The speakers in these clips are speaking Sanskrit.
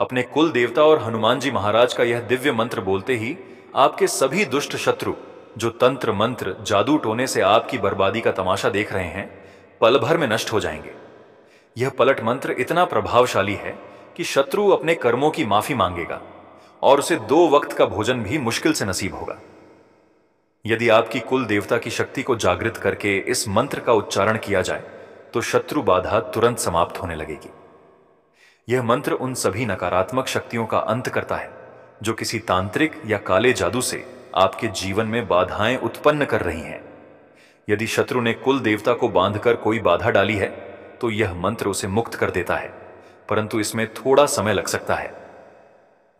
अपने कुल देवता और हनुमान जी महाराज का यह दिव्य मंत्र बोलते ही आपके सभी दुष्ट शत्रु जो तंत्र मंत्र जादू टोने से आपकी बर्बादी का तमाशा देख रहे हैं, पल भर में नष्ट हो जाएंगे। यह पलट मंत्र इतना प्रभावशाली है कि शत्रु अपने कर्मों की माफी मांगेगा और उसे 2 वक्त का भोजन भी मुश्किल से नसीब होगा। यदि आपकी कुल देवता की शक्ति को जागृत करके इस मंत्र का उच्चारण किया जाए तो शत्रु बाधा तुरंत समाप्त होने लगेगी। यह मंत्र उन सभी नकारात्मक शक्तियों का अंत करता है जो किसी तांत्रिक या काले जादू से आपके जीवन में बाधाएं उत्पन्न कर रही हैं। यदि शत्रु ने कुल देवता को बांधकर कोई बाधा डाली है तो यह मंत्र उसे मुक्त कर देता है, परंतु इसमें थोड़ा समय लग सकता है।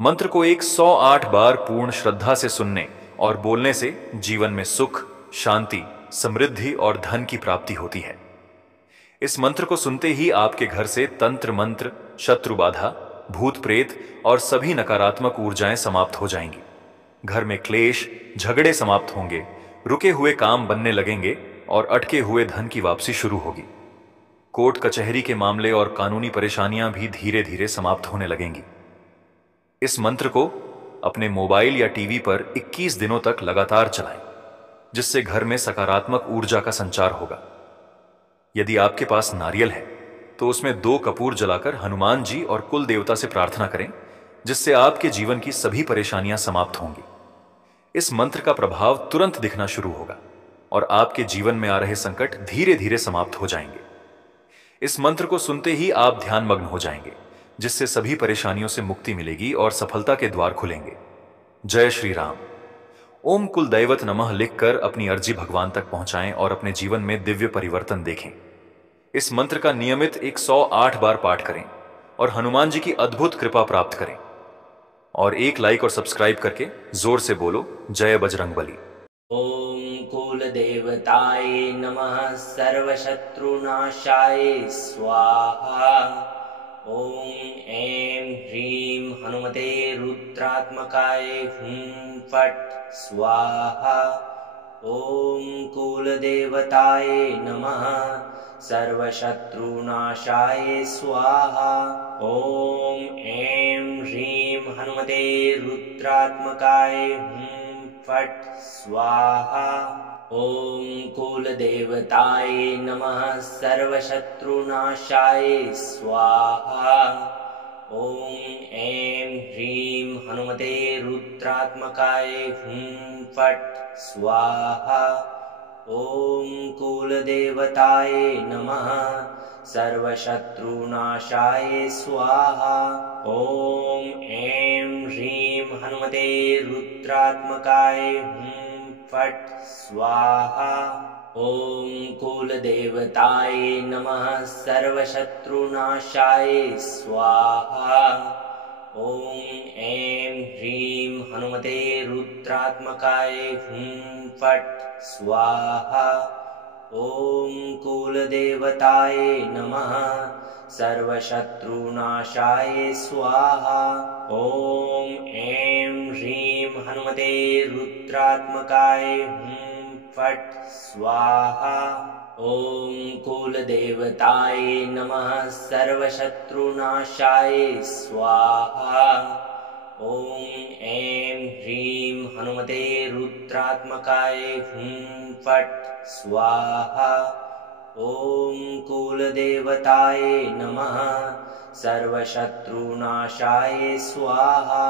मंत्र को 108 बार पूर्ण श्रद्धा से सुनने और बोलने से जीवन में सुख, शांति, समृद्धि और धन की प्राप्ति होती है। इस मंत्र को सुनते ही आपके घर से तंत्र मंत्र, शत्रु बाधा, भूत प्रेत और सभी नकारात्मक ऊर्जाएं समाप्त हो जाएंगी। घर में क्लेश, झगड़े समाप्त होंगे, रुके हुए काम बनने लगेंगे और अटके हुए धन की वापसी शुरू होगी। कोर्ट कचहरी के मामले और कानूनी परेशानियां भी धीरे धीरे समाप्त होने लगेंगी। इस मंत्र को अपने मोबाइल या टीवी पर 21 दिनों तक लगातार चलाएं, जिससे घर में सकारात्मक ऊर्जा का संचार होगा। यदि आपके पास नारियल है तो उसमें 2 कपूर जलाकर हनुमान जी और कुल देवता से प्रार्थना करें, जिससे आपके जीवन की सभी परेशानियां समाप्त होंगी। इस मंत्र का प्रभाव तुरंत दिखना शुरू होगा और आपके जीवन में आ रहे संकट धीरे धीरे समाप्त हो जाएंगे। इस मंत्र को सुनते ही आप ध्यानमग्न हो जाएंगे, जिससे सभी परेशानियों से मुक्ति मिलेगी और सफलता के द्वार खुलेंगे। जय श्री राम। ओम कुल दैवत नमः लिखकर अपनी अर्जी भगवान तक पहुंचाएं और अपने जीवन में दिव्य परिवर्तन देखें। इस मंत्र का नियमित 108 बार पाठ करें और हनुमान जी की अद्भुत कृपा प्राप्त करें। और एक लाइक और सब्सक्राइब करके जोर से बोलो, जय बजरंगबली। ओम कुल देवताय नमः सर्वशत्रुनाशाय स्वाहा। ओम ऐं ह्रीं हनुमते रुद्रात्मकाय हुं फट् स्वाहा। ओम कुलदेवताय नमः सर्वशत्रुनाशाय स्वाहा। ओम ऐं ह्रीं हनुमते रुद्रात्मकाय हुं फट् स्वाहा। ओम कुलदेवताय नमः सर्वशत्रुनाशाय स्वाहा। ओम ऐं ह्रीं हनुमते रुद्रात्मकाय हुं फट् स्वाहा। ओम कुलदेवताय नमः सर्वशत्रुनाशाय स्वाहा। ओम ऐं ह्रीं हनुमते रुद्रात्मकाय हुं फट् स्वाहा। ओम कुलदेवताय नमः सर्वशत्रुनाशाय स्वाहा। ओम ऐं ह्रीं हनुमते रुद्रात्मकाय हुं फट् स्वाहा। ओम कुलदेवताय नमः सर्वशत्रुनाशाय स्वाहा। ओम ऐं ह्रीं हनुमते रुद्रात्मकाय हुं फट् स्वाहा। ओम कुलदेवताय नमः सर्वशत्रुनाशाय स्वाहा। ओम ऐं ह्रीं हनुमते रुद्रात्मकाय हुं फट् स्वाहा। ओम कुलदेवताय नमः सर्वशत्रुनाशाय स्वाहा।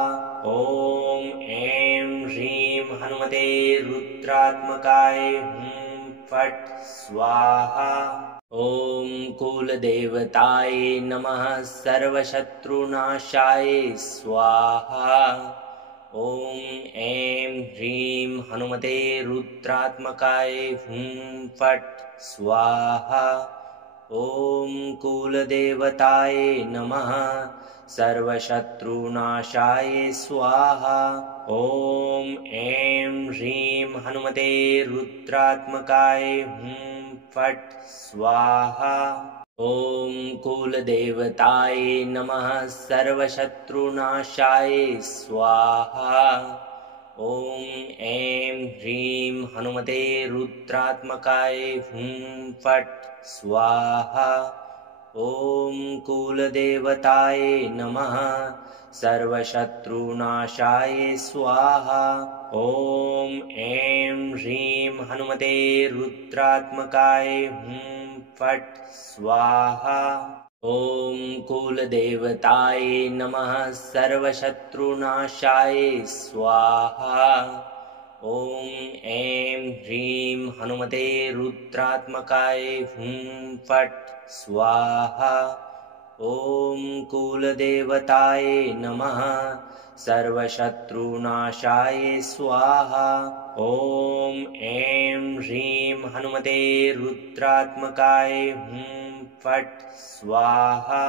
ओम ऐं ह्रीं हनुमते रुद्रात्मकाय हुं फट् स्वाहा। ओम कुलदेवताय नमः सर्वशत्रुनाशाय स्वाहा। ओम ऐं ह्रीं हनुमते रुद्रात्मकाय हुं फट् स्वाहा। ओम कुलदेवताय नमः सर्वशत्रुनाशाय स्वाहा। ओम ऐं ह्रीं हनुमते रुद्रात्मकाय हुं फट् स्वाहा। ओम कुलदेवताय नमः सर्वशत्रुनाशाय स्वाहा। ओम ऐं ह्रीं हनुमते रुद्रात्मकाय हुं फट् स्वाहा। ओम कुलदेवताय नमः सर्वशत्रुनाशाय स्वाहा। ॐ ऐं ह्रीं हनुमते रुद्रात्मकाय हुं फट् स्वाहा। ॐ कुलदेवताय नमः सर्वशत्रुनाशाय स्वाहा। ॐ ऐं ह्रीं हनुमते रुद्रात्मकाय हुं फट् स्वाहा। ॐ कुलदेवताय नमः सर्वशत्रुनाशाय स्वाहा। ॐ ऐं ह्रीं हनुमते रुद्रात्मकाय हुं फट् स्वाहा।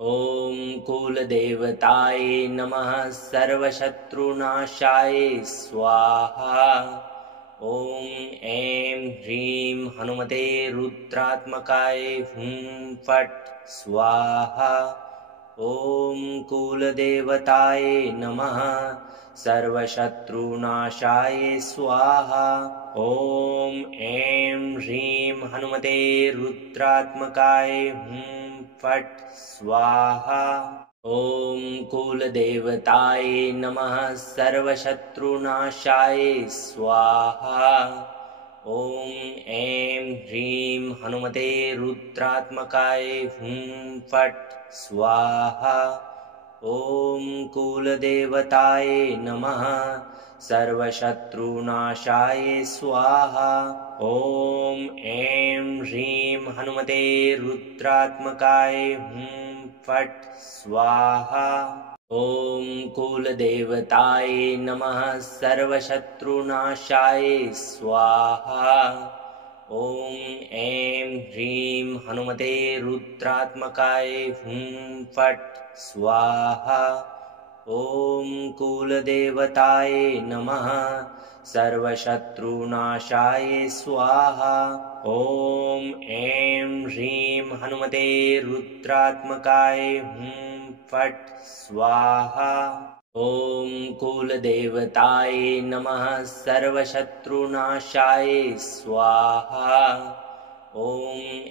ॐ कुलदेवताय नमः सर्वशत्रुनाशाय स्वाहा। ॐ ऐं ह्रीं हनुमते रुद्रात्मकाय हुं फट् स्वाहा। ॐ कुलदेवताय नमः सर्वशत्रुनाशाय स्वाहा। ॐ ऐं ह्रीं हनुमते रुद्रात्मकाय हुं फट् स्वाहा। ॐ कुलदेवताय नमः सर्वशत्रुनाशाय स्वाहा। ॐ ऐं ह्रीं हनुमते रुद्रात्मकाय हुं फट् स्वाहा। ॐ कुलदेवताय नमः सर्वशत्रुनाशाय स्वाहा। ॐ ऐं ह्रीं हनुमते रुद्रात्मकाय हुं फट् स्वाहा। ॐ कुलदेवताय नमः सर्वशत्रुनाशाय स्वाहा। ॐ ऐं ह्रीं हनुमते रुद्रात्मकाय हुं फट् स्वाहा। ॐ कुलदेवताय नमः सर्वशत्रुनाशाय स्वाहा। ॐ ऐं ह्रीं हनुमते रुद्रात्मकाय हुं फट् स्वाहा। ॐ कुलदेवताय नमः सर्वशत्रुनाशाय स्वाहा। ॐ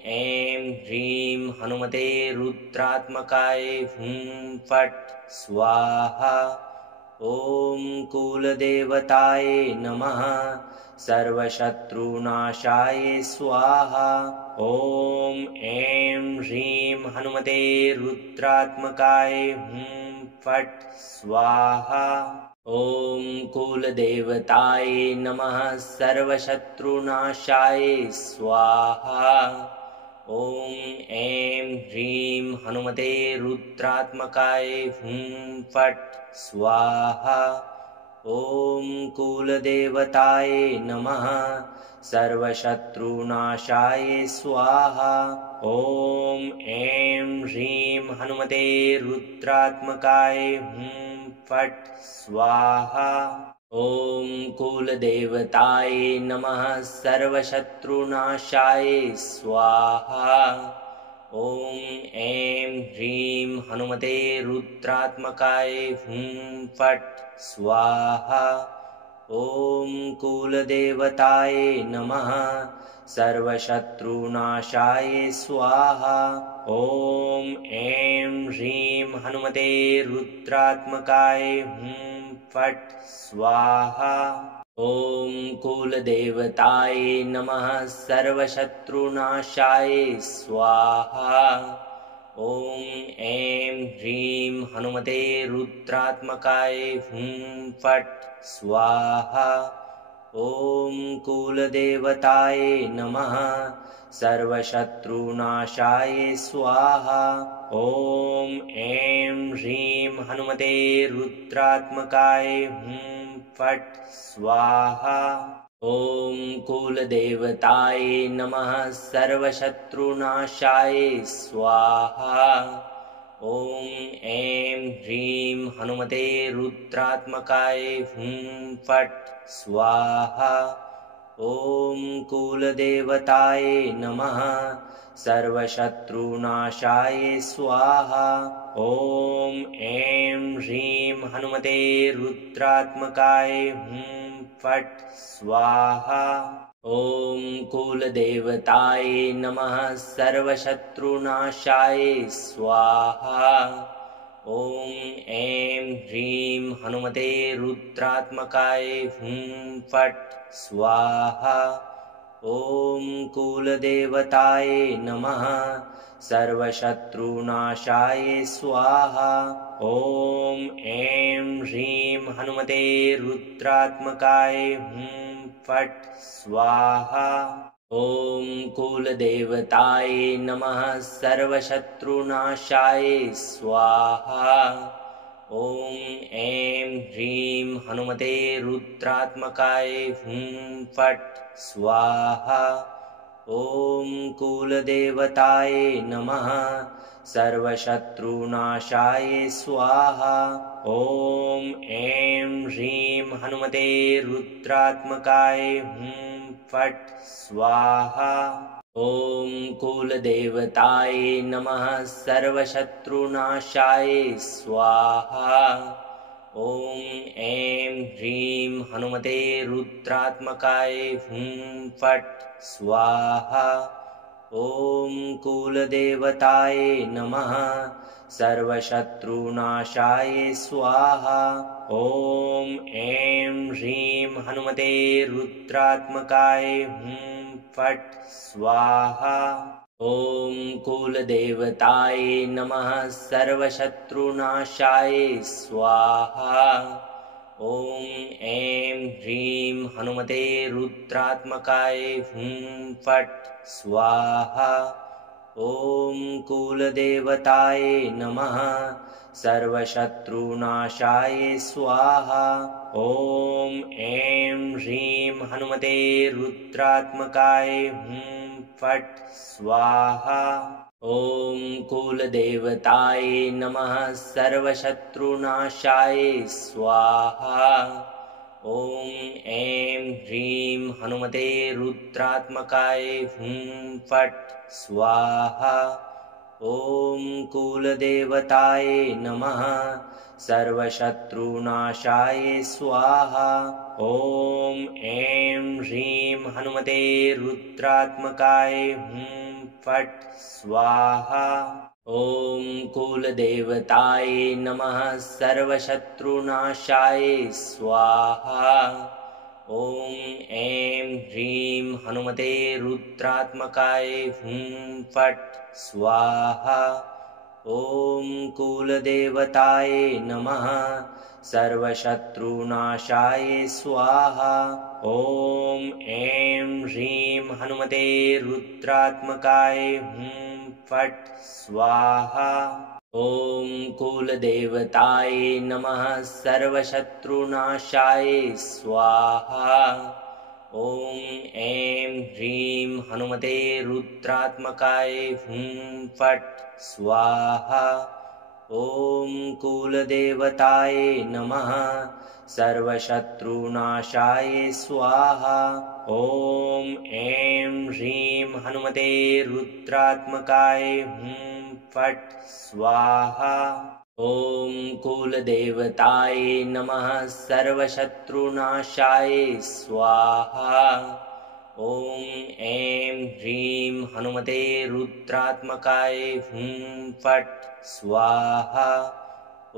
ऐं ह्रीं हनुमते रुद्रात्मकाय हुं फट् स्वाहा। ॐ कुलदेवताय नमः सर्वशत्रुनाशाय स्वाहा। ॐ ऐं ह्रीं हनुमते रुद्रात्मकाय हुं फट् स्वाहा। ॐ कुलदेवताय नमः सर्वशत्रुनाशाय स्वाहा। ॐ ऐं ह्रीं हनुमते रुद्रात्मकाय हुं फट् स्वाहा। ॐ कुलदेवताय नमः सर्वशत्रुनाशाय स्वाहा। ॐ ऐं ह्रीं हनुमते रुद्रात्मकाय हुं फट् स्वाहा। ॐ कुलदेवताय नमः सर्वशत्रुनाशाय स्वाहा। ॐ ऐं ह्रीं हनुमते रुद्रात्मकाय हुं फट् स्वाहा। ॐ कुलदेवताय नमः सर्वशत्रुनाशाय स्वाहा। ॐ ऐं ह्रीं हनुमते रुद्रात्मकाय हुं फट् स्वाहा। ॐ कुलदेवताय नमः सर्वशत्रुनाशाय स्वाहा। ॐ ऐं ह्रीं हनुमते रुद्रात्मकाय हुं फट् स्वाहा। ॐ कुलदेवताय नमः सर्वशत्रुनाशाय स्वाहा। ॐ ऐं ह्रीं हनुमते रुद्रात्मकाय हुं फट् स्वाहा। ॐ कुलदेवताय नमः सर्वशत्रुनाशाय स्वाहा। ॐ ऐं ह्रीं हनुमते रुद्रात्मकाय हुं फट् स्वाहा। ॐ कुलदेवताय नमः सर्वशत्रुनाशाय स्वाहा। ॐ ऐं ह्रीं हनुमते रुद्रात्मकाय हुं फट् स्वाहा। ॐ कुलदेवताय नमः सर्वशत्रुनाशाय स्वाहा। ॐ ऐं हनुमते रुद्रात्मकाय हुं फट् स्वाहा। ॐ कुलदेवताय नमः सर्वशत्रुनाशाय स्वाहा। ॐ ऐं ह्रीं हनुमते रुद्रात्मकाय हुं फट् स्वाहा। ॐ कुलदेवताय नमः सर्वशत्रुनाशाय स्वाहा। ॐ ऐं ह्रीं हनुमते रुद्रात्मकाय हुं फट् स्वाहा। ॐ कुलदेवताय नमः सर्वशत्रुनाशाय स्वाहा। ॐ ऐं ह्रीं हनुमते रुद्रात्मकाय हुं फट् स्वाहा। ॐ कुलदेवताय नमः सर्वशत्रुनाशाय स्वाहा। ॐ ऐं ह्रीं हनुमते रुद्रात्मकाय हुं फट् स्वाहा। ॐ कुलदेवताय नमः सर्वशत्रुनाशाय स्वाहा। ॐ ऐं ह्रीं हनुमते रुद्रात्मकाय हुं फट् स्वाहा। ॐ कुलदेवताय नमः सर्वशत्रुनाशाय स्वाहा। ॐ ऐं ह्रीं हनुमते रुद्रात्मकाय हुं फट् स्वाहा। ॐ कुलदेवताय नमः सर्वशत्रुनाशाय स्वाहा। ॐ ऐं ह्रीं हनुमते रुद्रात्मकाय हुं फट् स्वाहा। ॐ कुलदेवताय नमः सर्वशत्रुनाशाय स्वाहा। ॐ ऐं ह्रीं हनुमते रुद्रात्मकाय हुं फट् स्वाहा। ॐ कुलदेवताय नमः सर्वशत्रुनाशाय स्वाहा। ॐ ऐं ह्रीं हनुमते रुद्रात्मकाय हुं फट् स्वाहा। ॐ कुलदेवताय नमः सर्वशत्रुनाशाय स्वाहा। ॐ ऐं ह्रीं हनुमते रुद्रात्मकाय हुं फट् स्वाहा। ॐ कुलदेवताय नमः सर्वशत्रुनाशाय स्वाहा। ॐ ऐं ह्रीं हनुमते रुद्रात्मकाय हुं फट् स्वाहा। ॐ कुलदेवताय नमः सर्वशत्रुनाशाय स्वाहा। ॐ ऐं ह्रीं हनुमते रुद्रात्मकाय हुं फट् स्वाहा। ॐ कुलदेवताय नमः सर्वशत्रुनाशाय स्वाहा। ॐ ऐं ह्रीं हनुमते रुद्रात्मकाय हुं फट् स्वाहा। ॐ कुलदेवताय नमः सर्वशत्रुनाशाय स्वाहा। ॐ ऐं ह्रीं हनुमते रुद्रात्मकाय हुं फट् स्वाहा। ॐ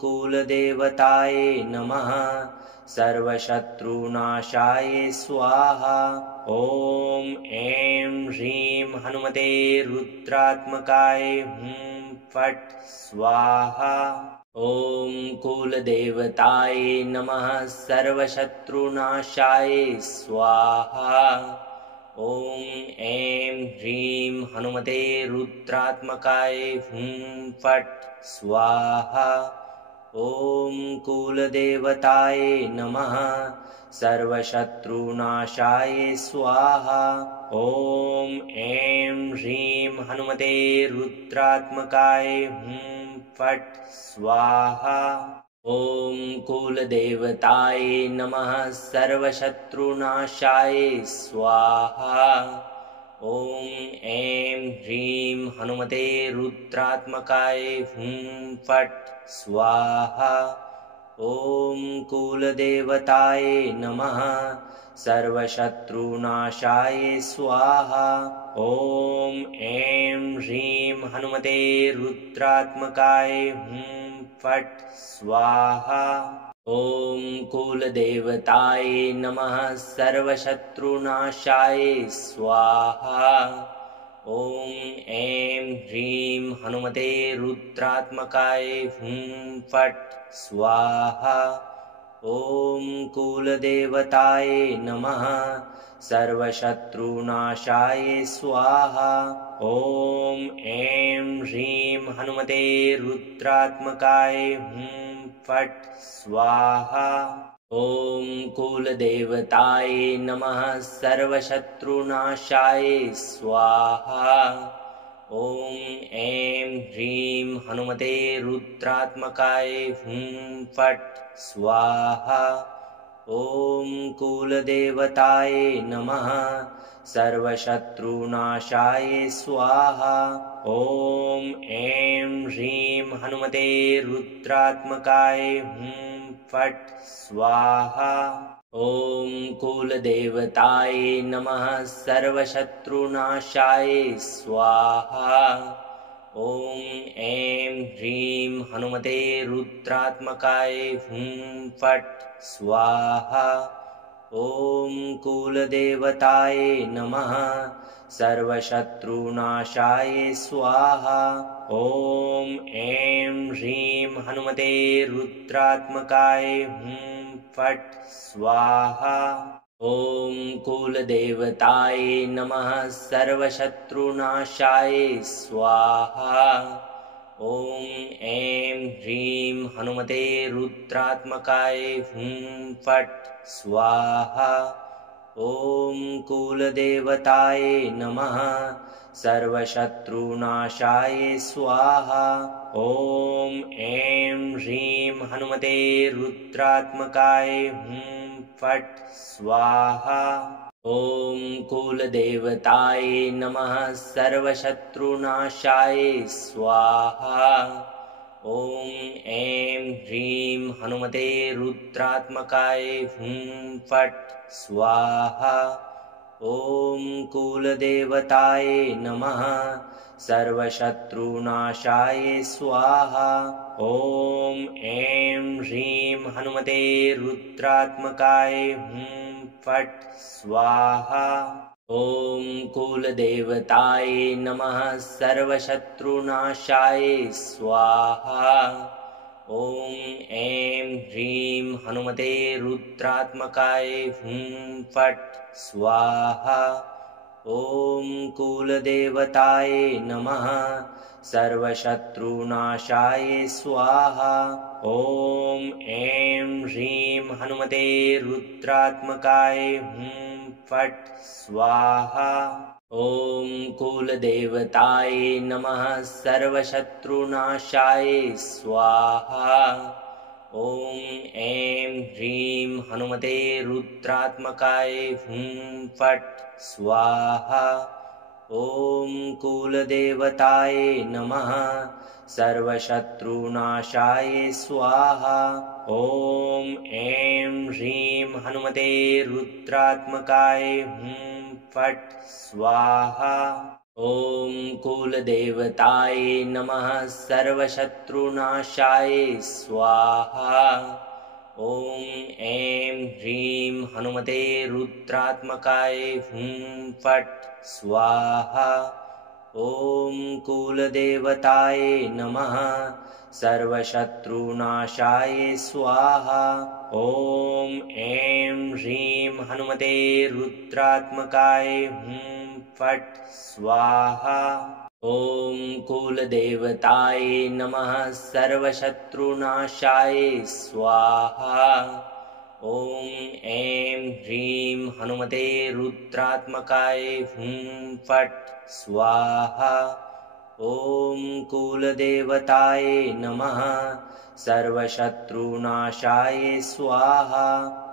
कुलदेवताय नमः सर्वशत्रुनाशाय स्वाहा। ॐ ऐं ह्रीं हनुमते रुद्रात्मकाय हुं फट् स्वाहा। ॐ कुलदेवताय नमः सर्वशत्रुनाशाय स्वाहा। ॐ ऐं ह्रीं हनुमते रुद्रात्मकाय हुं फट् स्वाहा। ॐ कुलदेवताय नमः सर्वशत्रुनाशाय स्वाहा। ॐ ऐं ह्रीं हनुमते रुद्रात्मकाय हुं फट् स्वाहा। ॐ कुलदेवताय नमः सर्वशत्रुनाशाय स्वाहा। ॐ ऐं ह्रीं हनुमते रुद्रात्मकाय हुं फट् स्वाहा। ॐ कुलदेवताय नमः सर्वशत्रुनाशाय स्वाहा। ॐ ऐं ह्रीं हनुमते रुद्रात्मकाय हुं फट् स्वाहा। ॐ कुलदेवताय नमः सर्वशत्रुनाशाय स्वाहा। ॐ ऐं ह्रीं हनुमते रुद्रात्मकाय हुं फट् स्वाहा। ॐ कुलदेवताय नमः सर्वशत्रुनाशाय स्वाहा। ॐ ऐं ह्रीं हनुमते रुद्रात्मकाय हुं फट् स्वाहा। ॐ कुलदेवताय नमः सर्वशत्रुनाशाय स्वाहा। ॐ ऐं ह्रीं हनुमते रुद्रात्मकाय हुं फट् स्वाहा। ॐ कुलदेवताय नमः सर्वशत्रुनाशाय स्वाहा। ॐ ऐं ह्रीं हनुमते रुद्रात्मकाय हुं फट् स्वाहा। ॐ कुलदेवताय नमः सर्वशत्रुनाशाय स्वाहा। ॐ ऐं ह्रीं हनुमते रुद्रात्मकाय हुं फट् स्वाहा। ॐ कुलदेवताय नमः सर्वशत्रुनाशाय स्वाहा। ॐ ऐं ह्रीं हनुमते रुद्रात्मकाय हुं फट् स्वाहा। ॐ कुलदेवताय नमः सर्वशत्रुनाशाय स्वाहा। ॐ ऐं ह्रीं हनुमते रुद्रात्मकाय हुं फट् स्वाहा। ॐ कुलदेवताय नमः सर्वशत्रुनाशाय स्वाहा। ॐ ऐं ह्रीं हनुमते रुद्रात्मकाय हुं फट् स्वाहा। ॐ कुलदेवताय नमः सर्वशत्रुनाशाय स्वाहा। ॐ ऐं ह्रीं हनुमते रुद्रात्मकाय हुं फट् स्वाहा। ॐ कुलदेवताय नमः सर्वशत्रुनाशाय स्वाहा। ॐ ऐं ह्रीं हनुमते रुद्रात्मकाय हुं फट् स्वाहा। ॐ कुलदेवताय नमः सर्वशत्रुनाशाय स्वाहा। ॐ ऐं ह्रीं हनुमते रुद्रात्मकाय हुं फट् स्वाहा। ॐ कुलदेवताय नमः सर्वशत्रुनाशाय स्वाहा। ॐ ऐं ह्रीं हनुमते रुद्रात्मकाय हुं फट् स्वाहा। ॐ कुलदेवताय नमः सर्वशत्रुनाशाय स्वाहा। ॐ ऐं ह्रीं हनुमते रुद्रात्मकाय हुं फट् स्वाहा। ॐ कुलदेवताय नमः सर्वशत्रुनाशाय स्वाहा। ॐ ऐं ह्रीं हनुमते रुद्रात्मकाय हुं फट् स्वाहा। ॐ कुलदेवताय नमः सर्वशत्रुनाशाय स्वाहा। ॐ ऐं ह्रीं हनुमते रुद्रात्मकाय हुं फट् स्वाहा। ॐ कुलदेवताय नमः सर्वशत्रुनाशाय स्वाहा। ॐ ऐं ह्रीं हनुमते रुद्रात्मकाय हुं फट् स्वाहा। ॐ कुलदेवताय नमः सर्वशत्रुनाशाय स्वाहा। ॐ ऐं ह्रीं हनुमते रुद्रात्मकाय हुं फट् स्वाहा। ॐ कुलदेवताय नमः सर्वशत्रुनाशाय स्वाहा।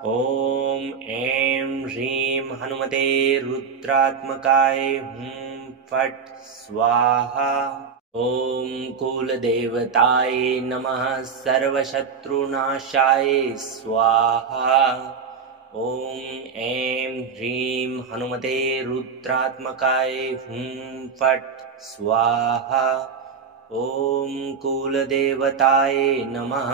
ॐ ऐं ह्रीं हनुमते रुद्रात्मकाय हुं फट् स्वाहा। ॐ कुलदेवताय नमः सर्वशत्रुनाशाय स्वाहा। ॐ ऐं ह्रीं हनुमते रुद्रात्मकाय हुं फट् स्वाहा। ॐ कुलदेवताय नमः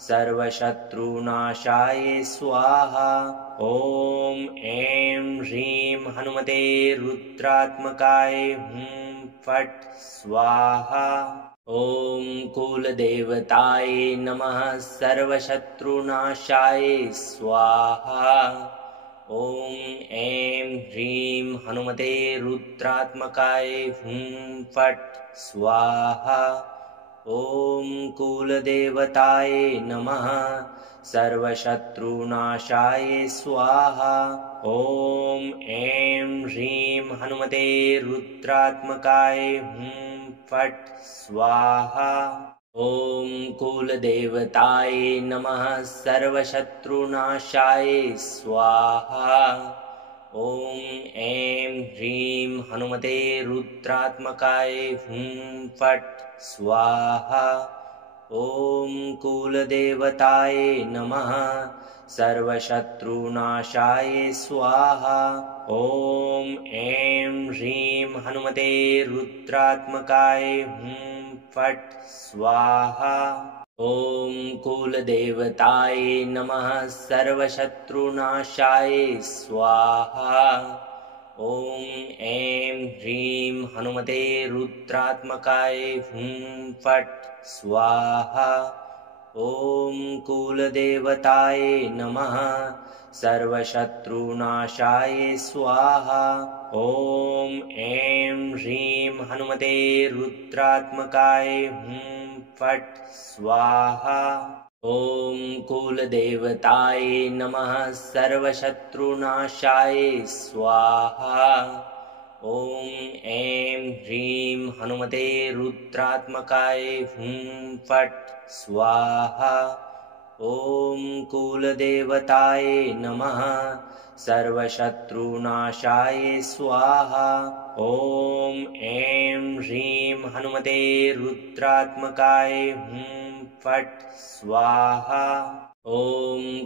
सर्वशत्रुनाशाय स्वाहा। ॐ ऐं ह्रीं हनुमते रुद्रात्मकाय हुं फट् स्वाहा। ॐ कुलदेवताय नमः सर्वशत्रुनाशाय स्वाहा। ॐ ऐं ह्रीं हनुमते रुद्रात्मकाय हुं फट् स्वाहा। ॐ कुलदेवताय नमः सर्वशत्रुनाशाय स्वाहा। ॐ ऐं ह्रीं हनुमते रुद्रात्मकाय हुं फट् स्वाहा। ॐ कुलदेवताय नमः सर्वशत्रुनाशाय स्वाहा। ॐ ऐं ह्रीं हनुमते रुद्रात्मकाय हुं फट् स्वाहा। ॐ कुलदेवताय नमः सर्वशत्रुनाशाय स्वाहा। ॐ ऐं ह्रीं हनुमते रुद्रात्मकाय हुं फट् स्वाहा। ॐ कुलदेवताय नमः सर्वशत्रुनाशाय स्वाहा। ॐ ऐं ह्रीं हनुमते रुद्रात्मकाय हुं फट् स्वाहा। ॐ कुलदेवताय नमः सर्वशत्रुनाशाय स्वाहा। ॐ ऐं ह्रीं हनुमते रुद्रात्मकाय हुं फट् स्वाहा। ॐ कुलदेवताय नमः सर्वशत्रुनाशाय स्वाहा। ॐ ऐं ह्रीं हनुमते रुद्रात्मकाय हुं फट् स्वाहा। ॐ कुलदेवताय नमः सर्वशत्रुनाशाय स्वाहा। ॐ ऐं ह्रीं हनुमते रुद्रात्मकाय हुं फट् स्वाहा। ॐ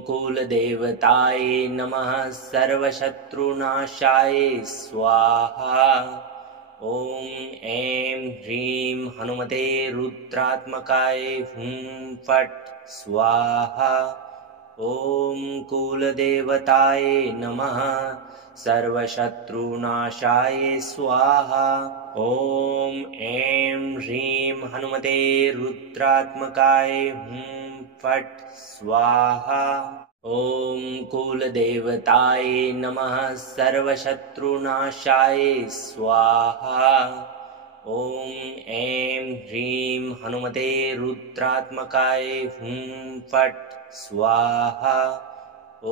कुलदेवताय नमः सर्वशत्रुनाशाय स्वाहा। ॐ ऐं ह्रीं हनुमते रुद्रात्मकाय हुं फट् स्वाहा। ॐ कुलदेवताय नमः सर्वशत्रुनाशाय स्वाहा। ॐ ऐं ह्रीं हनुमते रुद्रात्मकाय हुं फट् स्वाहा। ॐ कुलदेवताय नमः सर्वशत्रुनाशाय स्वाहा। ॐ ऐं ह्रीं हनुमते रुद्रात्मकाय हुं फट् स्वाहा। ॐ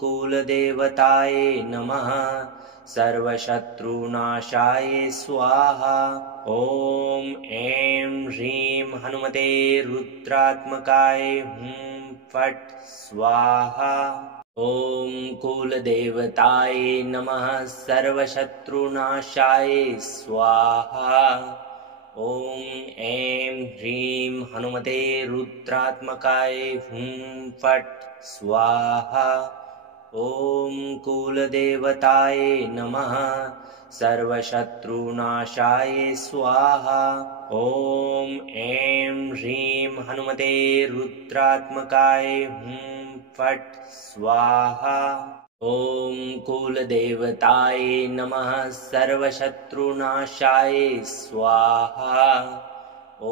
कुलदेवताय नमः सर्वशत्रुनाशाय स्वाहा। ॐ ऐं ह्रीं हनुमते रुद्रात्मकाय हुं फट् स्वाहा। ॐ कुलदेवताय नमः सर्वशत्रुनाशाय स्वाहा। ॐ ऐं ह्रीं हनुमते रुद्रात्मकाय हुं फट् स्वाहा। ॐ कुलदेवताय नमः सर्वशत्रुनाशाय स्वाहा। ॐ ऐं ह्रीं हनुमते रुद्रात्मकाय हुं फट् स्वाहा। ॐ कुलदेवताय नमः सर्वशत्रुनाशाय स्वाहा। ॐ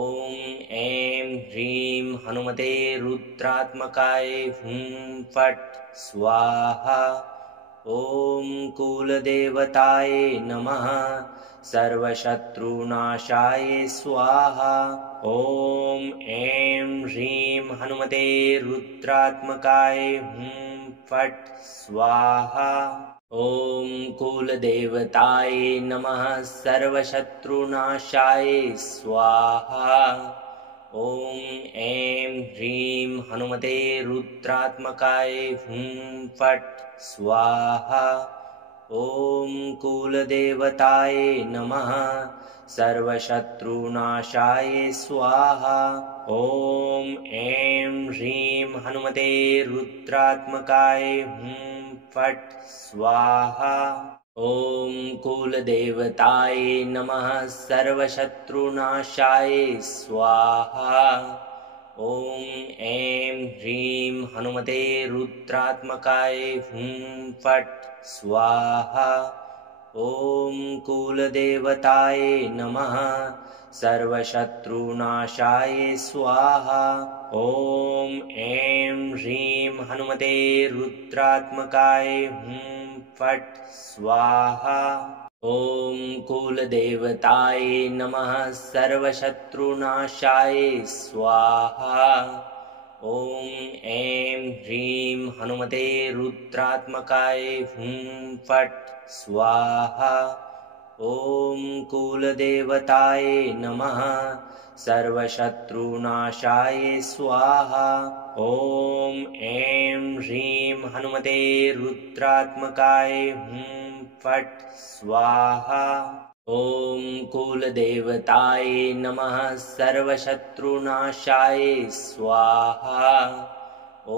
ऐं ह्रीं हनुमते रुद्रात्मकाय हुं फट् स्वाहा। ॐ कुलदेवताय नमः सर्वशत्रुनाशाय स्वाहा। ॐ ऐं ह्रीं हनुमते रुद्रात्मकाय हुं फट् स्वाहा। ॐ कुलदेवताय नमः सर्वशत्रुनाशाय स्वाहा। ॐ ऐं ह्रीं हनुमते रुद्रात्मकाय हुं फट् स्वाहा। ॐ कुलदेवताय नमः सर्वशत्रुनाशाय स्वाहा। ॐ ऐं ह्रीं हनुमते रुद्रात्मकाय हुं फट् स्वाहा। ॐ कुलदेवताय नमः सर्वशत्रुनाशाय स्वाहा। ॐ ऐं ह्रीं हनुमते रुद्रात्मकाय हुं फट् स्वाहा। ॐ कुलदेवताय नमः सर्वशत्रुनाशाय स्वाहा। ॐ ऐं ह्रीं हनुमते रुद्रात्मकाय हुं फट् स्वाहा। ॐ कुलदेवताय नमः सर्वशत्रुनाशाय स्वाहा। ॐ ऐं ह्रीं हनुमते रुद्रात्मकाय हुं फट् स्वाहा। ॐ कुलदेवताय नमः सर्वशत्रुनाशाय स्वाहा। ॐ ऐं ह्रीं हनुमते रुद्रात्मकाय हुं फट् स्वाहा। ॐ कुलदेवताय नमः सर्वशत्रुनाशाय स्वाहा। ॐ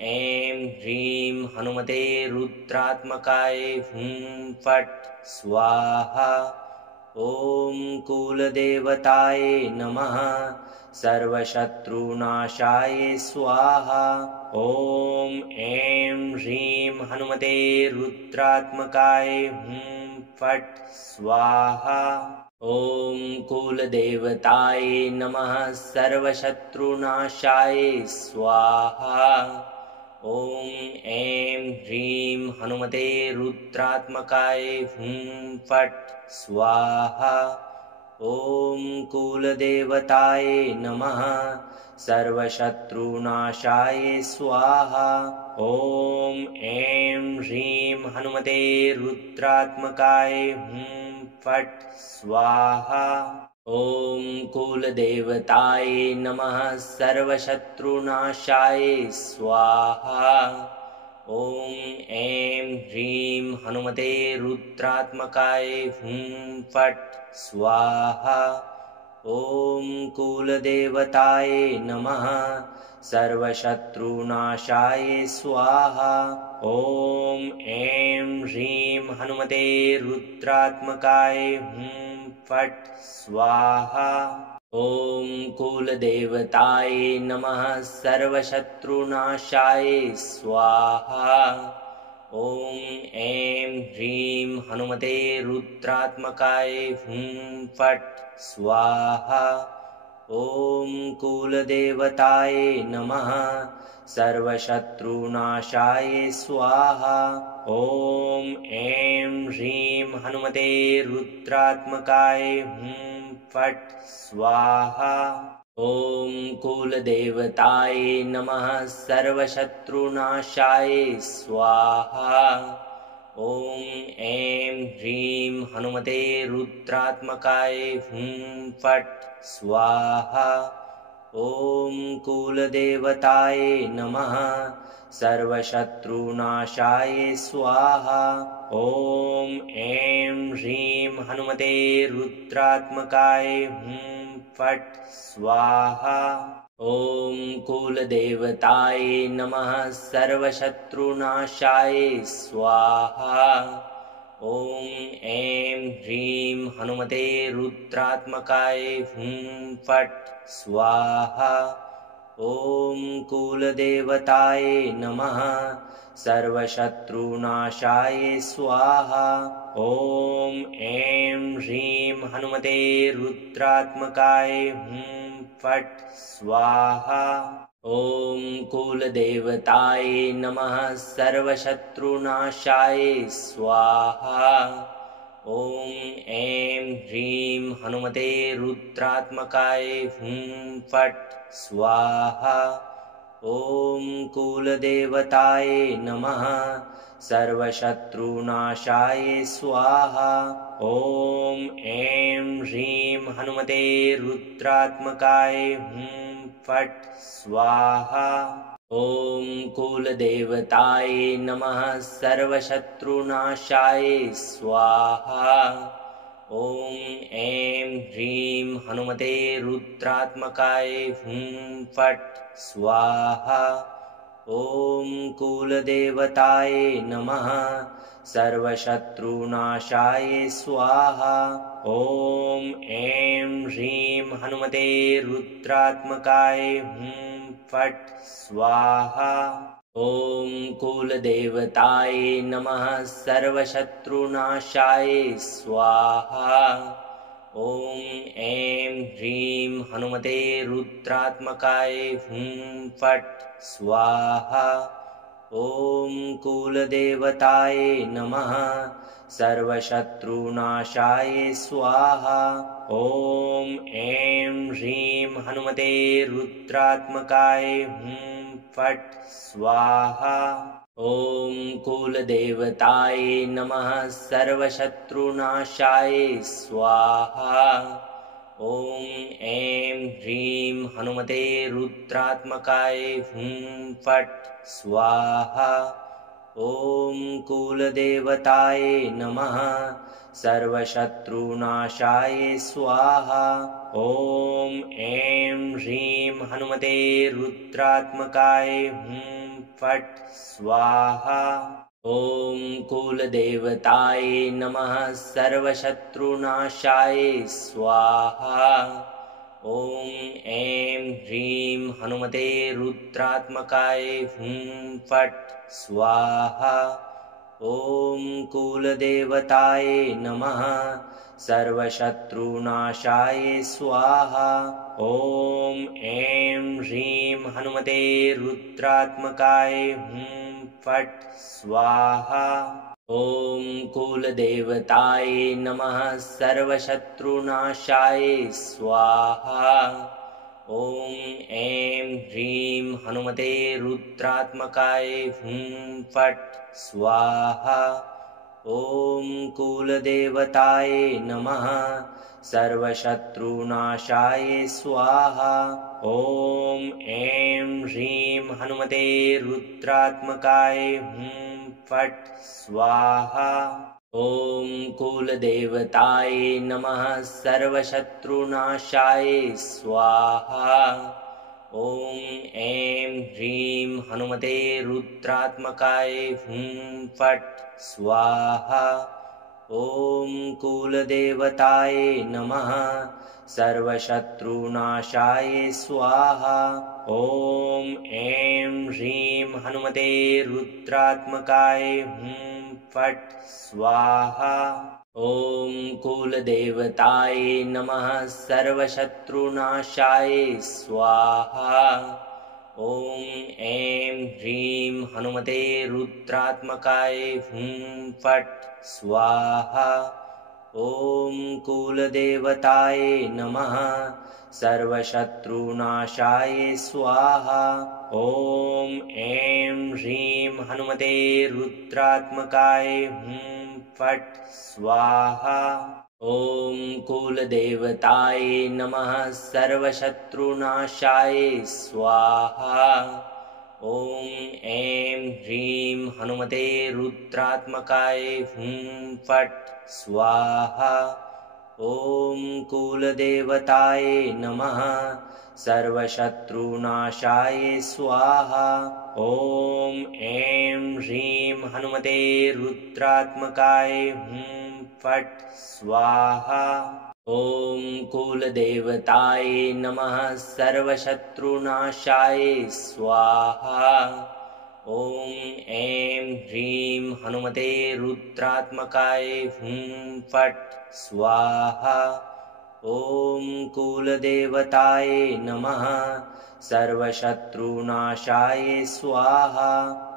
ऐं ह्रीं हनुमते रुद्रात्मकाय हुं फट् स्वाहा। ॐ कुलदेवताय नमः सर्वशत्रुनाशाय स्वाहा। ॐ ऐं ह्रीं हनुमते रुद्रात्मकाय हुं फट् स्वाहा। ॐ कुलदेवताय नमः सर्वशत्रुनाशाय स्वाहा। ॐ ऐं ह्रीं हनुमते रुद्रात्मकाय हुं फट् स्वाहा। ॐ कुलदेवताय नमः सर्वशत्रुनाशाय स्वाहा। ॐ ऐं ह्रीं हनुमते रुद्रात्मकाय हुं फट् स्वाहा। ॐ कुलदेवताय नमः सर्वशत्रुनाशाय स्वाहा। ॐ ऐं ह्रीं हनुमते रुद्रात्मकाय हुं फट् स्वाहा। ॐ कुलदेवताय नमः सर्वशत्रुनाशाय स्वाहा। ॐ ऐं ह्रीं हनुमते रुद्रात्मकाय हुं फट् स्वाहा। ॐ कुलदेवताय नमः सर्वशत्रुनाशाय स्वाहा। ॐ ऐं ह्रीं हनुमते रुद्रात्मकाय हुं फट् स्वाहा। ॐ कुलदेवताय नमः सर्वशत्रुनाशाय स्वाहा। ॐ ऐं ह्रीं हनुमते रुद्रात्मकाय हुं फट् स्वाहा। ॐ कुलदेवताय नमः सर्वशत्रुनाशाय स्वाहा। ॐ ऐं ह्रीं हनुमते रुद्रात्मकाय हुं फट् स्वाहा। ॐ कुलदेवताय नमः सर्वशत्रुनाशाय स्वाहा। ॐ ऐं ह्रीं हनुमते रुद्रात्मकाय हुं फट् स्वाहा। ॐ कुलदेवताय नमः सर्वशत्रुनाशाय स्वाहा। ॐ ऐं ह्रीं हनुमते रुद्रात्मकाय हुं फट् स्वाहा। ॐ कुलदेवताय नमः सर्वशत्रुनाशाय स्वाहा। ॐ ऐं ह्रीं हनुमते रुद्रात्मकाय हुं फट् स्वाहा। ॐ कुलदेवताय नमः सर्वशत्रुनाशाय स्वाहा। ॐ ऐं ह्रीं हनुमते रुद्रात्मकाय हुं फट् स्वाहा। ॐ कुलदेवताय नमः सर्वशत्रुनाशाय स्वाहा। ॐ ऐं ह्रीं हनुमते रुद्रात्मकाय हुं फट् स्वाहा। ॐ कुलदेवताय नमः सर्वशत्रुनाशाय स्वाहा। ॐ ऐं ह्रीं हनुमते रुद्रात्मकाय हुं फट् स्वाहा। ॐ कुलदेवताय नमः सर्वशत्रुनाशाय स्वाहा ॐ ऐं ह्रीं हनुमते रुद्रात्मकाय हुं फट् स्वाहा ॐ कुलदेवताय नमः सर्वशत्रुनाशाय स्वाहा ॐ ऐं ह्रीं हनुमते रुद्रात्मकाय हुं फट् स्वाहा ॐ कुलदेवताय नमः सर्वशत्रुनाशाय स्वाहा ॐ ऐं ह्रीं हनुमते रुद्रात्मकाय हुं फट् स्वाहा ॐ कुलदेवताय नमः सर्वशत्रुनाशाय स्वाहा ॐ ऐं ह्रीं हनुमते रुद्रात्मकाय हुं फट् स्वाहा ॐ कुलदेवताय नमः सर्वशत्रुनाशाय स्वाहा ॐ ऐं ह्रीं हनुमते रुद्रात्मकाय हुं फट् स्वाहा ॐ कुलदेवताय नमः सर्वशत्रुनाशाय स्वाहा ॐ ऐं ह्रीं हनुमते रुद्रात्मकाय हुं फट् स्वाहा ॐ कुलदेवताय नमः सर्वशत्रुनाशाय स्वाहा ॐ ऐं ह्रीं हनुमते रुद्रात्मकाय हुं फट् स्वाहा ॐ कुलदेवताय नमः सर्वशत्रुनाशाय स्वाहा ॐ ऐं ह्रीं हनुमते रुद्रात्मकाय हुं फट् स्वाहा ॐ कुलदेवताय नमः सर्वशत्रुनाशाय स्वाहा ॐ ऐं ह्रीं हनुमते रुद्रात्मकाय हुं फट् स्वाहा ॐ कुलदेवताय नमः सर्वशत्रुनाशाय स्वाहा ॐ ऐं ह्रीं हनुमते रुद्रात्मकाय हुं फट् स्वाहा ॐ कुलदेवताय नमः सर्वशत्रुनाशाय स्वाहा ॐ ऐं ह्रीं हनुमते रुद्रात्मकाय हुं फट् स्वाहा ॐ कुलदेवताय नमः सर्वशत्रुनाशाय स्वाहा ॐ ऐं ह्रीं हनुमते रुद्रात्मकाय हुं फट् स्वाहा ॐ कुलदेवताय नमः सर्वशत्रुनाशाय स्वाहा ॐ ऐं ह्रीं हनुमते रुद्रात्मकाय हुं फट् स्वाहा ॐ कुलदेवताय नमः सर्वशत्रुनाशाय स्वाहा ॐ ऐं ह्रीं हनुमते रुद्रात्मकाय हुं फट् स्वाहा ॐ कुलदेवताय नमः सर्वशत्रुनाशाय स्वाहा ॐ ऐं ह्रीं हनुमते रुद्रात्मकाय हुं फट् स्वाहा ॐ कुलदेवताय नमः सर्वशत्रुनाशाय स्वाहा ॐ ऐं ह्रीं हनुमते रुद्रात्मकाय हुं फट् स्वाहा ॐ कुलदेवताय नमः सर्वशत्रुनाशाय स्वाहा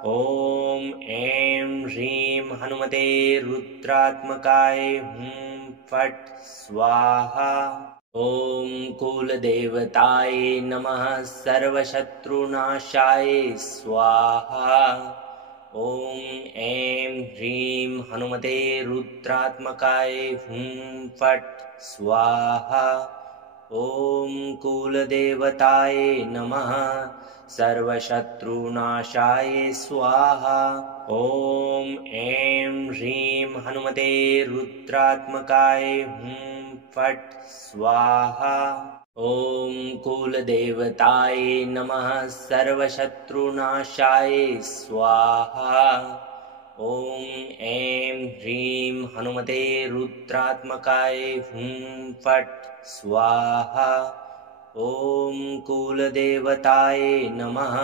ॐ ऐं ह्रीं हनुमते रुद्रात्मकाय हुं फट् स्वाहा ॐ कुलदेवताय नमः सर्वशत्रुनाशाय स्वाहा ॐ ऐं ह्रीं हनुमते रुद्रात्मकाय हुं फट् स्वाहा ॐ कुलदेवताय नमः सर्वशत्रुनाशाय स्वाहा ॐ ऐं ह्रीं हनुमते रुद्रात्मकाय हुं फट् स्वाहा। ॐ कुलदेवताय नमः सर्वशत्रुनाशाय स्वाहा। ॐ ऐं ह्रीं हनुमते रुद्रात्मकाय हुं फट् स्वाहा। ॐ कुलदेवताय नमः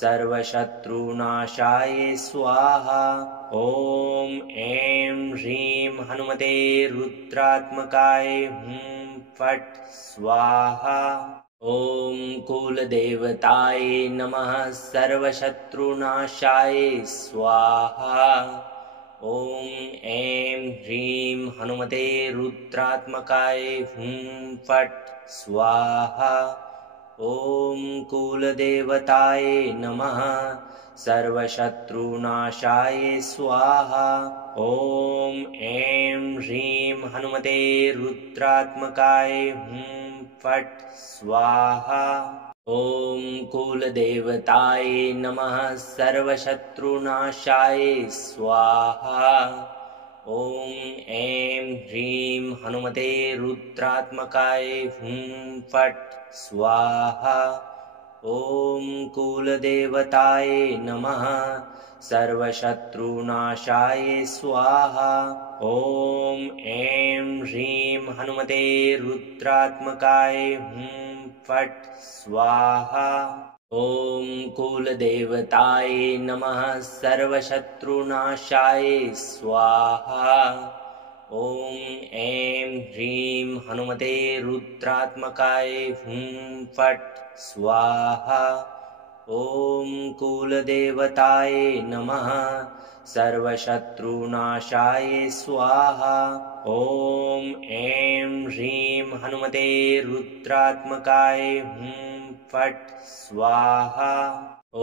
सर्वशत्रुनाशाय स्वाहा। ॐ ऐं ह्रीं हनुमते रुद्रात्मकाय हुं फट् स्वाहा। ॐ कुलदेवताय नमः सर्वशत्रुनाशाय स्वाहा। ॐ ऐं ह्रीं हनुमते रुद्रात्मकाय हुं फट् स्वाहा। ॐ कुलदेवताय नमः सर्वशत्रुनाशाय स्वाहा। ॐ ऐं ह्रीं हनुमते रुद्रात्मकाय हुं फट् स्वाहा। ॐ कुलदेवताय नमः सर्वशत्रुनाशाय स्वाहा। ॐ ऐं ह्रीं हनुमते रुद्रात्मकाय हुं फट् स्वाहा। ॐ कुलदेवताय नमः सर्वशत्रुनाशाय स्वाहा। ॐ ऐं ह्रीं हनुमते रुद्रात्मकाय हुं फट् स्वाहा। ॐ कुलदेवताय नमः सर्वशत्रुनाशाय स्वाहा। ॐ ऐं ह्रीं हनुमते रुद्रात्मकाय हुं फट् स्वाहा। ॐ कुलदेवताय नमः सर्वशत्रुनाशाय स्वाहा। ॐ ऐं ह्रीं हनुमते रुद्रात्मकाय हुं फट् स्वाहा। ॐ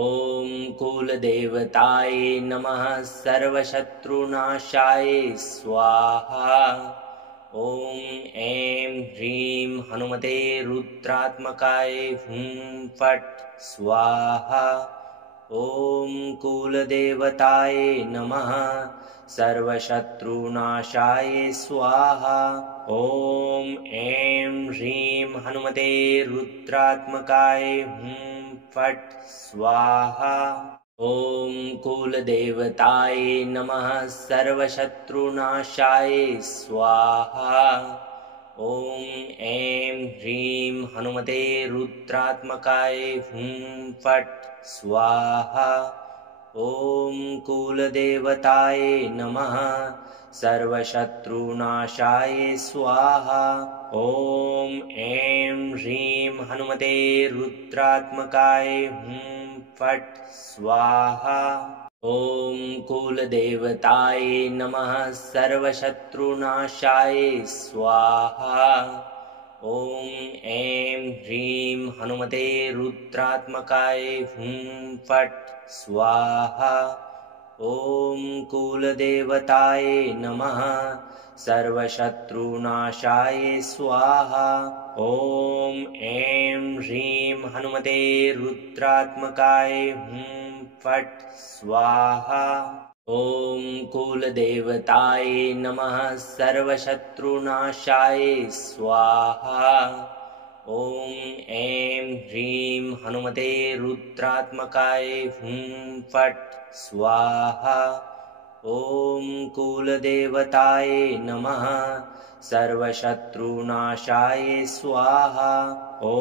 कुलदेवताय नमः सर्वशत्रुनाशाय स्वाहा। ॐ ऐं ह्रीं हनुमते रुद्रात्मकाय हुं फट् स्वाहा। ॐ कुलदेवताय नमः सर्वशत्रुनाशाय स्वाहा। ॐ ऐं ह्रीं हनुमते रुद्रात्मकाय हुं फट् स्वाहा। ॐ कुलदेवताय नमः सर्वशत्रुनाशाय स्वाहा। ॐ ऐं ह्रीं हनुमते रुद्रात्मकाय हुं फट् स्वाहा। ॐ कुलदेवताय नमः सर्वशत्रुनाशाय स्वाहा। ॐ ऐं ह्रीं हनुमते रुद्रात्मकाय हुं फट् स्वाहा। ॐ कुलदेवताय नमः सर्वशत्रुनाशाय स्वाहा। ॐ ऐं ह्रीं हनुमते रुद्रात्मकाय हुं फट् स्वाहा। ॐ कुलदेवताय नमः सर्वशत्रुनाशाय स्वाहा। ॐ ऐं ह्रीं हनुमते रुद्रात्मकाय हुं फट् स्वाहा। ॐ कुलदेवताय नमः सर्वशत्रुनाशाय स्वाहा। ॐ ऐं ह्रीं हनुमते रुद्रात्मकाय हुं फट् स्वाहा। ॐ कुलदेवताय नमः सर्वशत्रुनाशाय स्वाहा। ॐ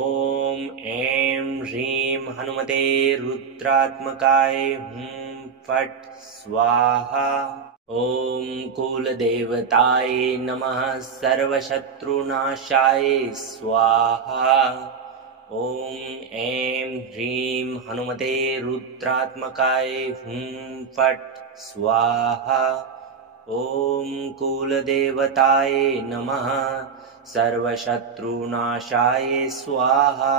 ऐं ह्रीं हनुमते रुद्रात्मकाय हुं फट् स्वाहा। ॐ कुलदेवताय नमः सर्वशत्रुनाशाय स्वाहा। ॐ ऐं ह्रीं हनुमते रुद्रात्मकाय हुं फट् स्वाहा। ॐ कुलदेवताय नमः सर्वशत्रुनाशाय स्वाहा।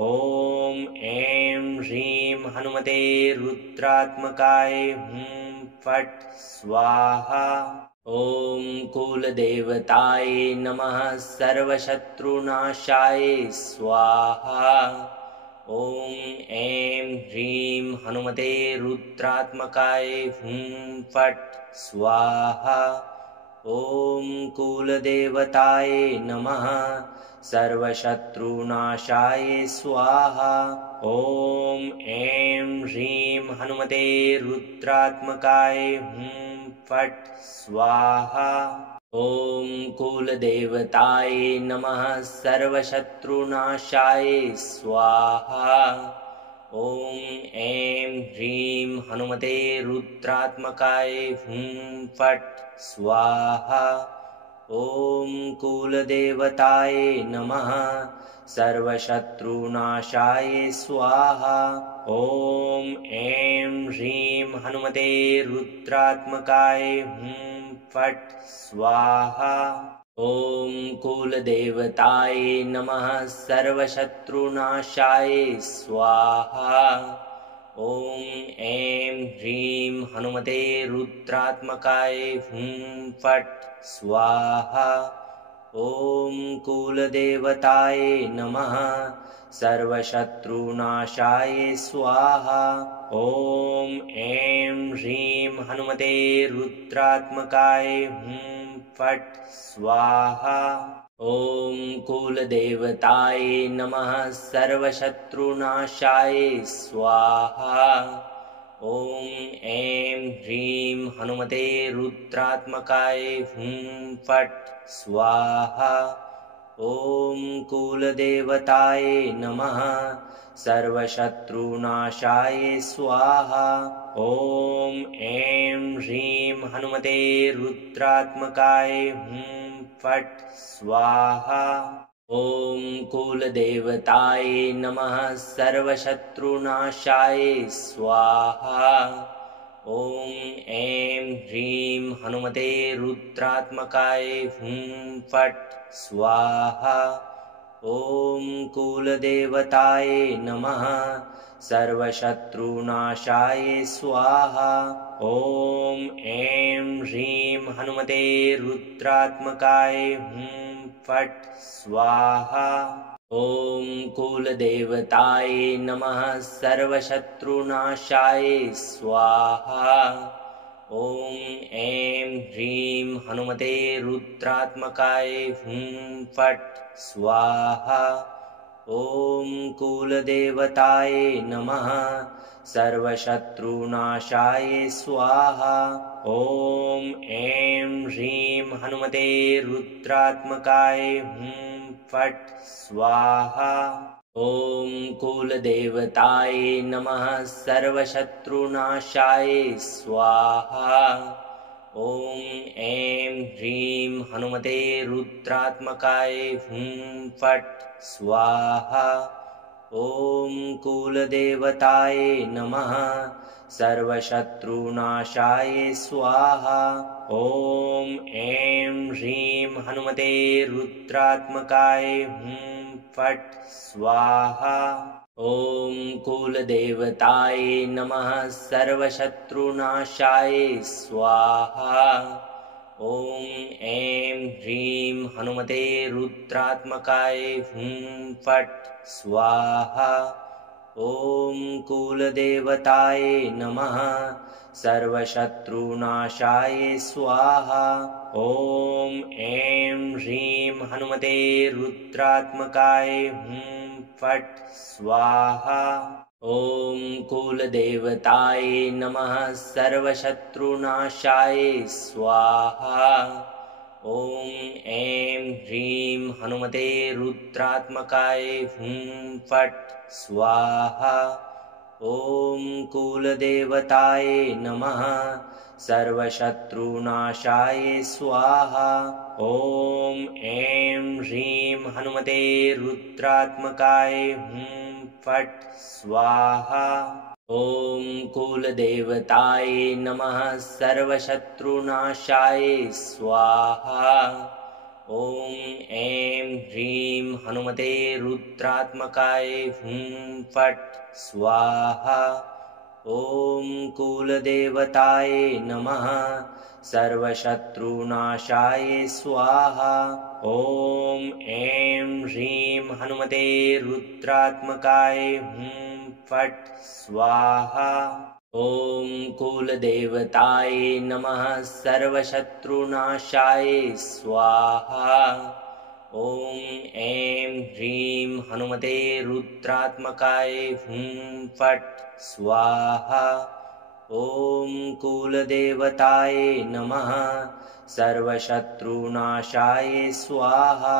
ॐ ऐं ह्रीं हनुमते रुद्रात्मकाय हुं फट् स्वाहा। ॐ कुलदेवताय नमः सर्वशत्रुनाशाय स्वाहा। ॐ ऐं ह्रीं हनुमते रुद्रात्मकाय हुं फट् स्वाहा। ॐ कुलदेवताय नमः सर्वशत्रुनाशाय स्वाहा। ॐ ऐं ह्रीं हनुमते रुद्रात्मकाय हुं फट् स्वाहा। ॐ कुलदेवताय नमः सर्वशत्रुनाशाय स्वाहा। ॐ ऐं ह्रीं हनुमते रुद्रात्मकाय हुं फट् स्वाहा। ॐ कुलदेवताय नमः सर्वशत्रुनाशाय स्वाहा। ॐ ऐं ह्रीं हनुमते रुद्रात्मकाय हुं फट् स्वाहा। ॐ कुलदेवताय नमः सर्वशत्रुनाशाय स्वाहा। ॐ ऐं ह्रीं हनुमते रुद्रात्मकाय हुं फट् स्वाहा। ॐ कुलदेवताय नमः सर्वशत्रुनाशाय स्वाहा। ॐ ऐं ह्रीं हनुमते रुद्रात्मकाय हुं फट् स्वाहा। ॐ कुलदेवताय नमः सर्वशत्रुनाशाय स्वाहा। ॐ ऐं ह्रीं हनुमते रुद्रात्मकाय हुं फट् स्वाहा। ॐ कुलदेवताय नमः सर्वशत्रुनाशाय स्वाहा। ॐ ऐं ह्रीं हनुमते रुद्रात्मकाय हुं फट् स्वाहा। ॐ कुलदेवताय नमः सर्वशत्रुनाशाय स्वाहा। ॐ ऐं ह्रीं हनुमते रुद्रात्मकाय हुं फट् स्वाहा। ॐ कुलदेवताय नमः सर्वशत्रुनाशाय स्वाहा। ॐ ऐं ह्रीं हनुमते रुद्रात्मकाय हुं फट् स्वाहा। ॐ कुलदेवताय नमः सर्वशत्रुनाशाय स्वाहा। ॐ ऐं ह्रीं हनुमते रुद्रात्मकाय हुं फट् स्वाहा। ॐ कुलदेवताय नमः सर्वशत्रुनाशाय स्वाहा। ॐ ऐं ह्रीं हनुमते रुद्रात्मकाय हुं फट् स्वाहा। ॐ कुलदेवताय नमः सर्वशत्रुनाशाय स्वाहा। ॐ ऐं ह्रीं हनुमते रुद्रात्मकाय हुं फट् स्वाहा। ॐ कुलदेवताय नमः सर्वशत्रुनाशाय स्वाहा। ॐ ऐं ह्रीं हनुमते रुद्रात्मकाय हुं फट् स्वाहा। ॐ कुलदेवताय नमः सर्वशत्रुनाशाय स्वाहा। ॐ ऐं ह्रीं हनुमते रुद्रात्मकाय हुं फट् स्वाहा। ॐ कुलदेवताय नमः सर्वशत्रुनाशाय स्वाहा। ॐ ऐं ह्रीं हनुमते रुद्रात्मकाय हुं फट् स्वाहा। ॐ कुलदेवताय नमः सर्वशत्रुनाशाय स्वाहा। ॐ ऐं ह्रीं हनुमते रुद्रात्मकाय हुं फट् स्वाहा। ॐ कुलदेवताय नमः सर्वशत्रुनाशाय स्वाहा। ॐ ऐं ह्रीं हनुमते रुद्रात्मकाय हुं फट् स्वाहा। ॐ कुलदेवताय नमः सर्वशत्रुनाशाय स्वाहा। ॐ ऐं ह्रीं हनुमते रुद्रात्मकाय हुं फट् स्वाहा। ॐ कुलदेवताय नमः सर्वशत्रुनाशाय स्वाहा। ॐ ऐं ह्रीं हनुमते रुद्रात्मकाय हुं फट् स्वाहा। ॐ कुलदेवताय नमः सर्वशत्रुनाशाय स्वाहा। ॐ ऐं ह्रीं हनुमते रुद्रात्मकाय हुं फट् स्वाहा। ॐ कुलदेवताय नमः सर्वशत्रुनाशाय स्वाहा।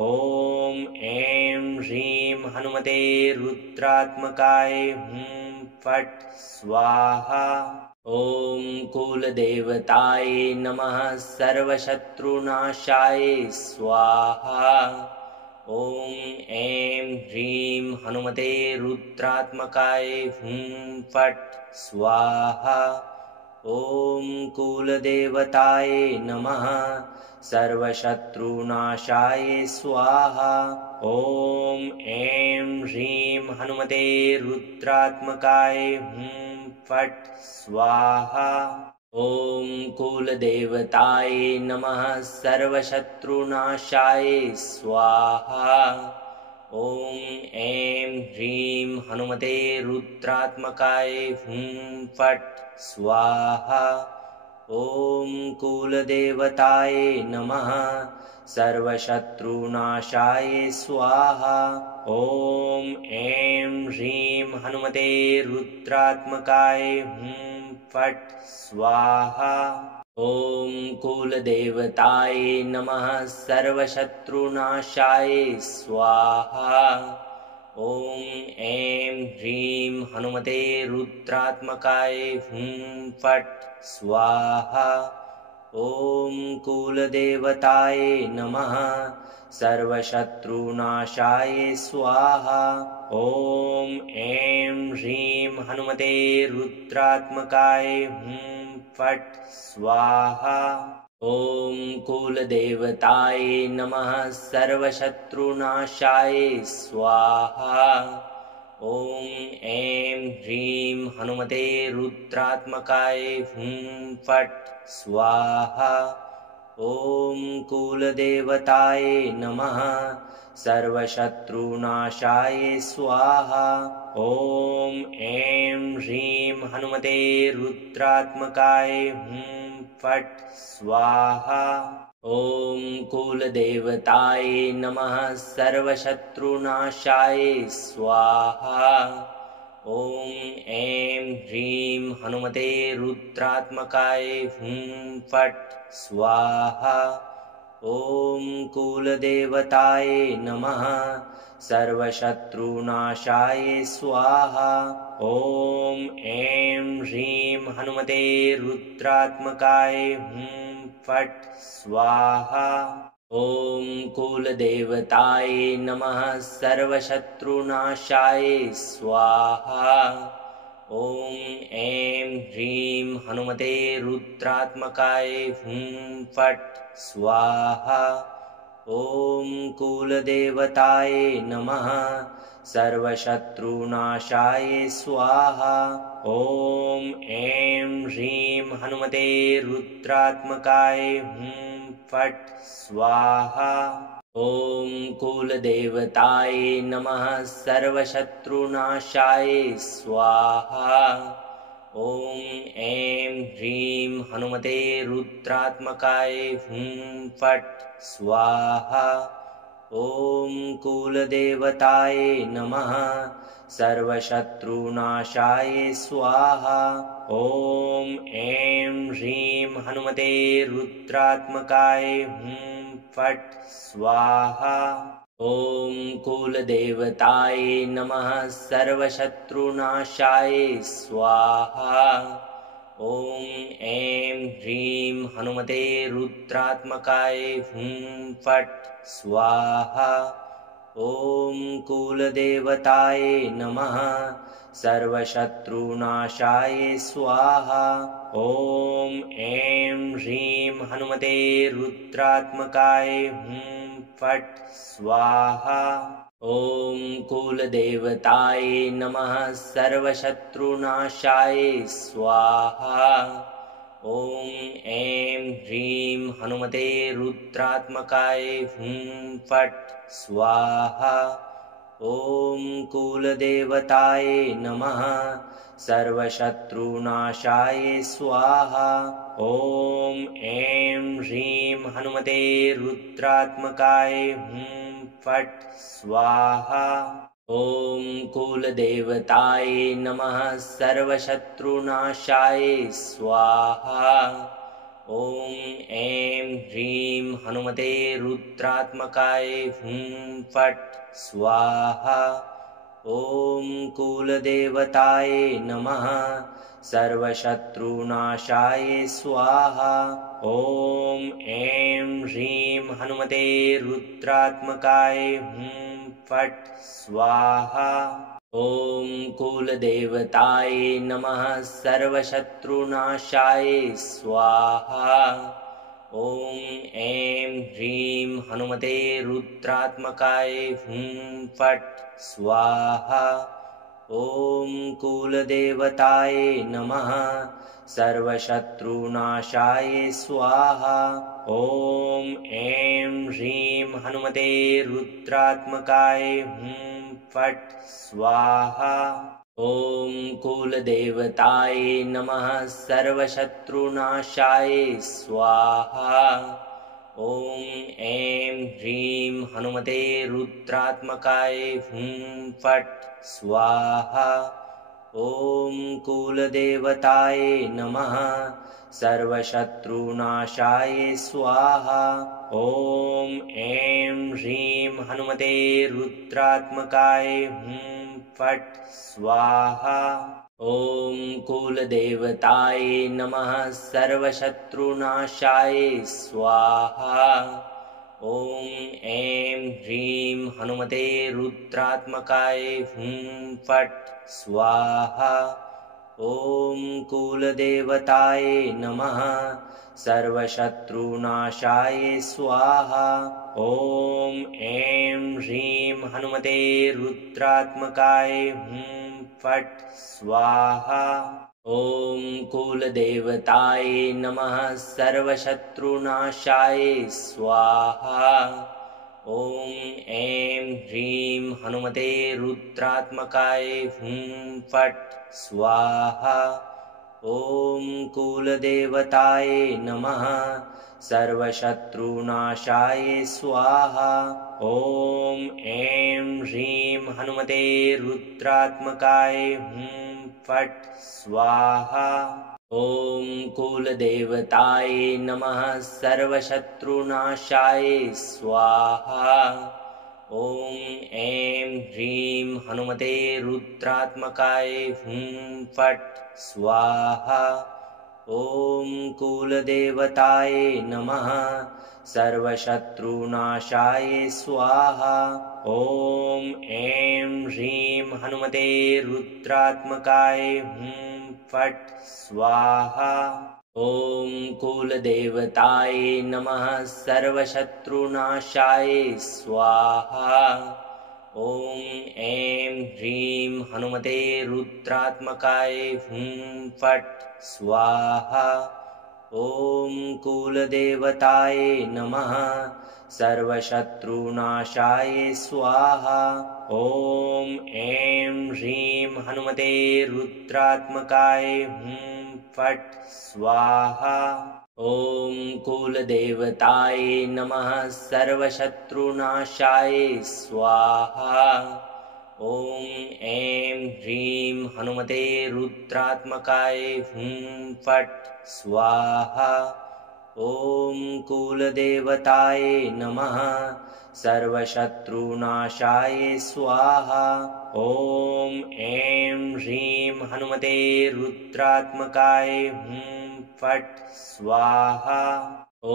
ॐ ऐं ह्रीं हनुमते रुद्रात्मकाय हुं फट् स्वाहा। ॐ कुलदेवताय नमः सर्वशत्रुनाशाय स्वाहा। ॐ ऐं ह्रीं हनुमते रुद्रात्मकाय हुं फट् स्वाहा। ॐ कुलदेवताय नमः सर्वशत्रुनाशाय स्वाहा। ॐ ऐं ह्रीं हनुमते रुद्रात्मकाय हुं फट् स्वाहा। ॐ कुलदेवताय नमः सर्वशत्रुनाशाय स्वाहा। ॐ ऐं ह्रीं हनुमते रुद्रात्मकाय हुं फट् स्वाहा। ॐ कुलदेवताय नमः सर्वशत्रुनाशाय स्वाहा। ॐ ऐं ह्रीं हनुमते रुद्रात्मकाय हुं फट् स्वाहा। ॐ कुलदेवताय नमः सर्वशत्रुनाशाय स्वाहा। ॐ ऐं ह्रीं हनुमते रुद्रात्मकाय हुं फट् स्वाहा। ॐ कुलदेवताय नमः सर्वशत्रुनाशाय स्वाहा। ॐ ऐं ह्रीं हनुमते रुद्रात्मकाय हुं फट् स्वाहा। ॐ कुलदेवताय नमः सर्वशत्रुनाशाय स्वाहा। ॐ ऐं ह्रीं हनुमते रुद्रात्मकाय हुं फट् स्वाहा। ॐ कुलदेवताय नमः सर्वशत्रुनाशाय स्वाहा। ॐ ऐं ह्रीं हनुमते रुद्रात्मकाय हुं फट् स्वाहा। ॐ कुलदेवताय नमः सर्वशत्रुनाशाय स्वाहा। ॐ ऐं ह्रीं हनुमते रुद्रात्मकाय हुं फट् स्वाहा। ॐ कुलदेवताय नमः सर्वशत्रुनाशाय स्वाहा। ॐ ऐं ह्रीं हनुमते रुद्रात्मकाय हुं फट् स्वाहा। ॐ कुलदेवताय नमः सर्वशत्रुनाशाय स्वाहा। ॐ ऐं ह्रीं हनुमते रुद्रात्मकाय हुं फट् स्वाहा। ॐ कुलदेवताय नमः सर्वशत्रुनाशाय स्वाहा। ॐ ऐं ह्रीं हनुमते रुद्रात्मकाय हुं फट् स्वाहा। ॐ कुलदेवताय नमः सर्वशत्रुनाशाय स्वाहा। ॐ ऐं ह्रीं हनुमते रुद्रात्मकाय हुं फट् स्वाहा। ॐ कुलदेवताय नमः सर्वशत्रुनाशाय स्वाहा। ॐ ऐं ह्रीं हनुमते रुद्रात्मकाय हुं फट् स्वाहा। ॐ कुलदेवताय नमः सर्वशत्रुनाशाय स्वाहा। ॐ ऐं ह्रीं हनुमते रुद्रात्मकाय हुं फट् स्वाहा। ॐ कुलदेवताय नमः सर्वशत्रुनाशाय स्वाहा। ॐ ऐं ह्रीं हनुमते रुद्रात्मकाय हुं फट् स्वाहा। ॐ कुलदेवताय नमः सर्वशत्रुनाशाय स्वाहा। ॐ ऐं ह्रीं हनुमते रुद्रात्मकाय हुं फट् स्वाहा। ॐ कुलदेवताय नमः सर्वशत्रुनाशाय स्वाहा ॐ ऐं ह्रीं हनुमते रुद्रात्मकाय हुं फट् स्वाहा ॐ कुलदेवताय नमः सर्वशत्रुनाशाय स्वाहा ॐ ऐं ह्रीं हनुमते रुद्रात्मकाय हुं फट् स्वाहा ॐ कुलदेवताय नमः सर्वशत्रुनाशाय स्वाहा ॐ ऐं ह्रीं हनुमते रुद्रात्मकाय हुं फट् स्वाहा ॐ कुलदेवताय नमः सर्वशत्रुनाशाय स्वाहा ॐ ऐं ह्रीं हनुमते रुद्रात्मकाय हुं फट् स्वाहा ॐ कुलदेवताय नमः सर्वशत्रुनाशाय स्वाहा ॐ ऐं ह्रीं हनुमते रुद्रात्मकाय हुं फट् स्वाहा ॐ कुलदेवताय नमः सर्वशत्रुनाशाय स्वाहा ॐ ऐं ह्रीं हनुमते रुद्रात्मकाय हुं फट् स्वाहा ॐ कुलदेवताय नमः सर्वशत्रुनाशाय स्वाहा ॐ ऐं ह्रीं हनुमते रुद्रात्मकाय हुं फट् स्वाहा ॐ कुलदेवताय नमः सर्वशत्रुनाशाय स्वाहा ॐ ऐं ह्रीं हनुमते रुद्रात्मकाय हुं फट् स्वाहा ॐ कुलदेवताय नमः सर्वशत्रुनाशाय स्वाहा ॐ ऐं ह्रीं हनुमते रुद्रात्मकाय हुं फट् स्वाहा ॐ कुलदेवताय नमः सर्वशत्रुनाशाय स्वाहा ॐ ऐं ह्रीं हनुमते रुद्रात्मकाय हुं फट् स्वाहा ॐ कुलदेवताय नमः सर्वशत्रुनाशाय स्वाहा ॐ ऐं ह्रीं हनुमते रुद्रात्मकाय हुं फट् स्वाहा ॐ कुलदेवताय नमः सर्वशत्रुनाशाय स्वाहा ॐ ऐं ह्रीं हनुमते रुद्रात्मकाय हुं फट् स्वाहा ॐ कुलदेवताय नमः सर्वशत्रुनाशाय स्वाहा ॐ ऐं ह्रीं हनुमते रुद्रात्मकाय हुं फट् स्वाहा ॐ कुलदेवताय नमः सर्वशत्रुनाशाय स्वाहा ॐ ऐं ह्रीं हनुमते रुद्रात्मकाय हुं फट् स्वाहा ॐ कुलदेवताय नमः सर्वशत्रुनाशाय स्वाहा ॐ ऐं ह्रीं हनुमते रुद्रात्मकाय हुं फट् स्वाहा ॐ कुलदेवताय नमः सर्वशत्रुनाशाय स्वाहा ॐ ऐं ह्रीं हनुमते रुद्रात्मकाय हुं फट् स्वाहा ॐ कुलदेवताय नमः सर्वशत्रुनाशाय स्वाहा ॐ ऐं ह्रीं हनुमते रुद्रात्मकाय हुं फट् स्वाहा ॐ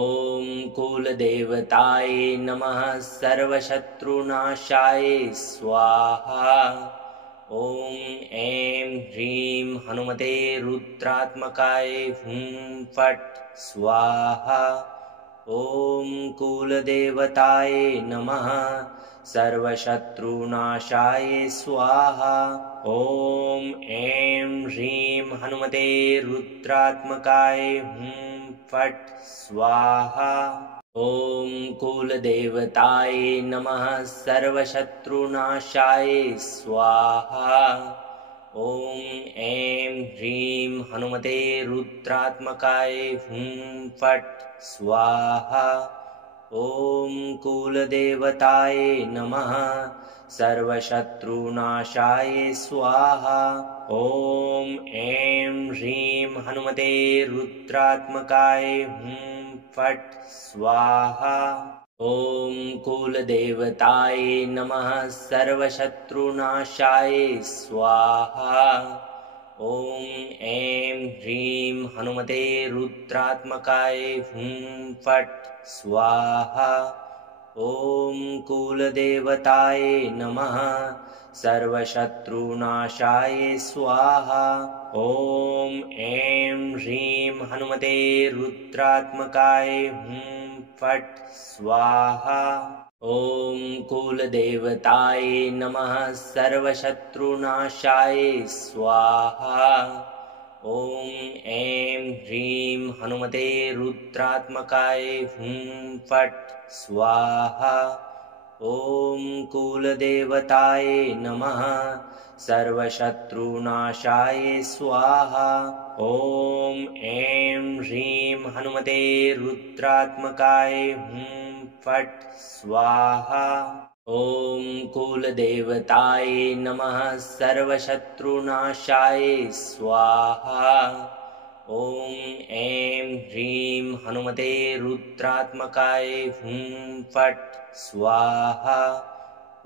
कुलदेवताय नमः सर्वशत्रुनाशाय स्वाहा ॐ ऐं ह्रीं हनुमते रुद्रात्मकाय हुं फट् स्वाहा ॐ कुलदेवताय नमः सर्वशत्रुनाशाय स्वाहा ॐ ऐं ह्रीं हनुमते रुद्रात्मकाय हुं फट् स्वाहा। ॐ कुलदेवताय नमः सर्वशत्रुनाशाय स्वाहा। ॐ ऐं ह्रीं हनुमते रुद्रात्मकाय हुं फट् स्वाहा। ॐ कुलदेवताय नमः सर्वशत्रुनाशाय स्वाहा। ॐ ऐं ह्रीं हनुमते रुद्रात्मकाय हुं फट् स्वाहा। ॐ कुलदेवताय नमः सर्वशत्रुनाशाय स्वाहा। ॐ ऐं ह्रीं हनुमते रुद्रात्मकाय हुं फट् स्वाहा। ॐ कुलदेवताय नमः सर्वशत्रुनाशाय स्वाहा। ॐ ऐं ह्रीं हनुमते रुद्रात्मकाय हुं फट् स्वाहा। ॐ कुलदेवताय नमः सर्वशत्रुनाशाय स्वाहा। ॐ ऐं ह्रीं हनुमते रुद्रात्मकाय हुं फट् स्वाहा। ॐ कुलदेवताय नमः सर्वशत्रुनाशाय स्वाहा। ॐ ऐं ह्रीं हनुमते रुद्रात्मकाय हुं फट् स्वाहा। ॐ कुलदेवताय नमः सर्वशत्रुनाशाय स्वाहा। ॐ ऐं ह्रीं हनुमते रुद्रात्मकाय हुं फट् स्वाहा।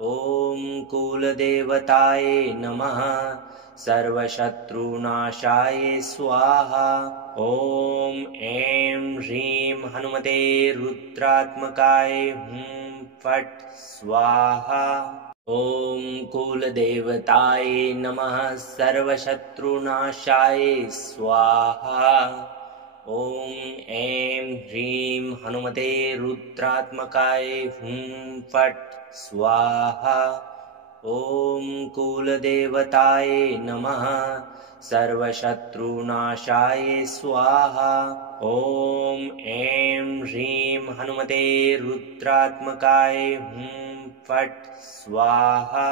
ॐ कुलदेवताय नमः सर्वशत्रुनाशाय स्वाहा। ॐ ऐं ह्रीं हनुमते रुद्रात्मकाय हुं फट् स्वाहा। ॐ कुलदेवताय नमः सर्वशत्रुनाशाय स्वाहा। ॐ ऐं ह्रीं हनुमते रुद्रात्मकाय हुं फट् स्वाहा। ॐ कुलदेवताय नमः सर्वशत्रुनाशाय स्वाहा। ॐ ऐं ह्रीं हनुमते रुद्रात्मकाय हुं फट् स्वाहा।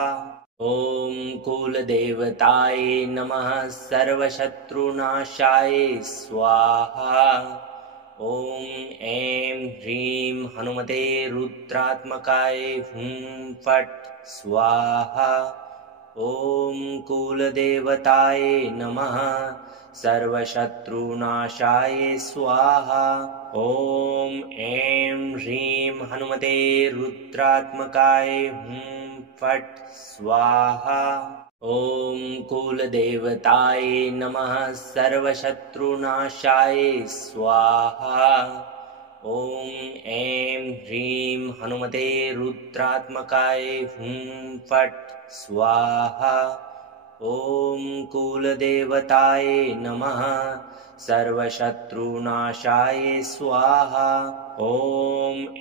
ॐ कुलदेवताय नमः सर्वशत्रुनाशाय स्वाहा। ॐ ऐं ह्रीं हनुमते रुद्रात्मकाय हुं फट् स्वाहा। ॐ कुलदेवताय नमः सर्वशत्रुनाशाय स्वाहा। ॐ ऐं ह्रीं हनुमते रुद्रात्मकाय हुं फट् स्वाहा। ॐ कुलदेवताय नमः सर्वशत्रुनाशाय स्वाहा। ॐ ऐं ह्रीं हनुमते रुद्रात्मकाय हुं फट् स्वाहा। ॐ कुलदेवताय नमः सर्वशत्रुनाशाय स्वाहा। ॐ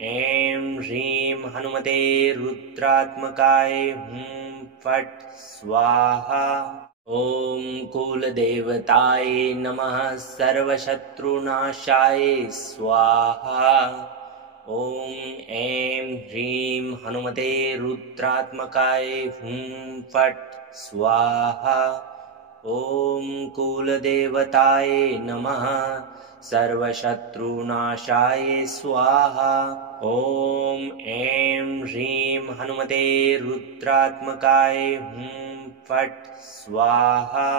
ऐं ह्रीं हनुमते रुद्रात्मकाय हुं फट् स्वाहा। ॐ कुलदेवताय नमः सर्वशत्रुनाशाय स्वाहा। ॐ ऐं ह्रीं हनुमते रुद्रात्मकाय हुं फट् स्वाहा। ॐ कुलदेवताय नमः सर्वशत्रुनाशाय स्वाहा। ॐ ऐं ह्रीं हनुमते रुद्रात्मकाय हुं फट् स्वाहा।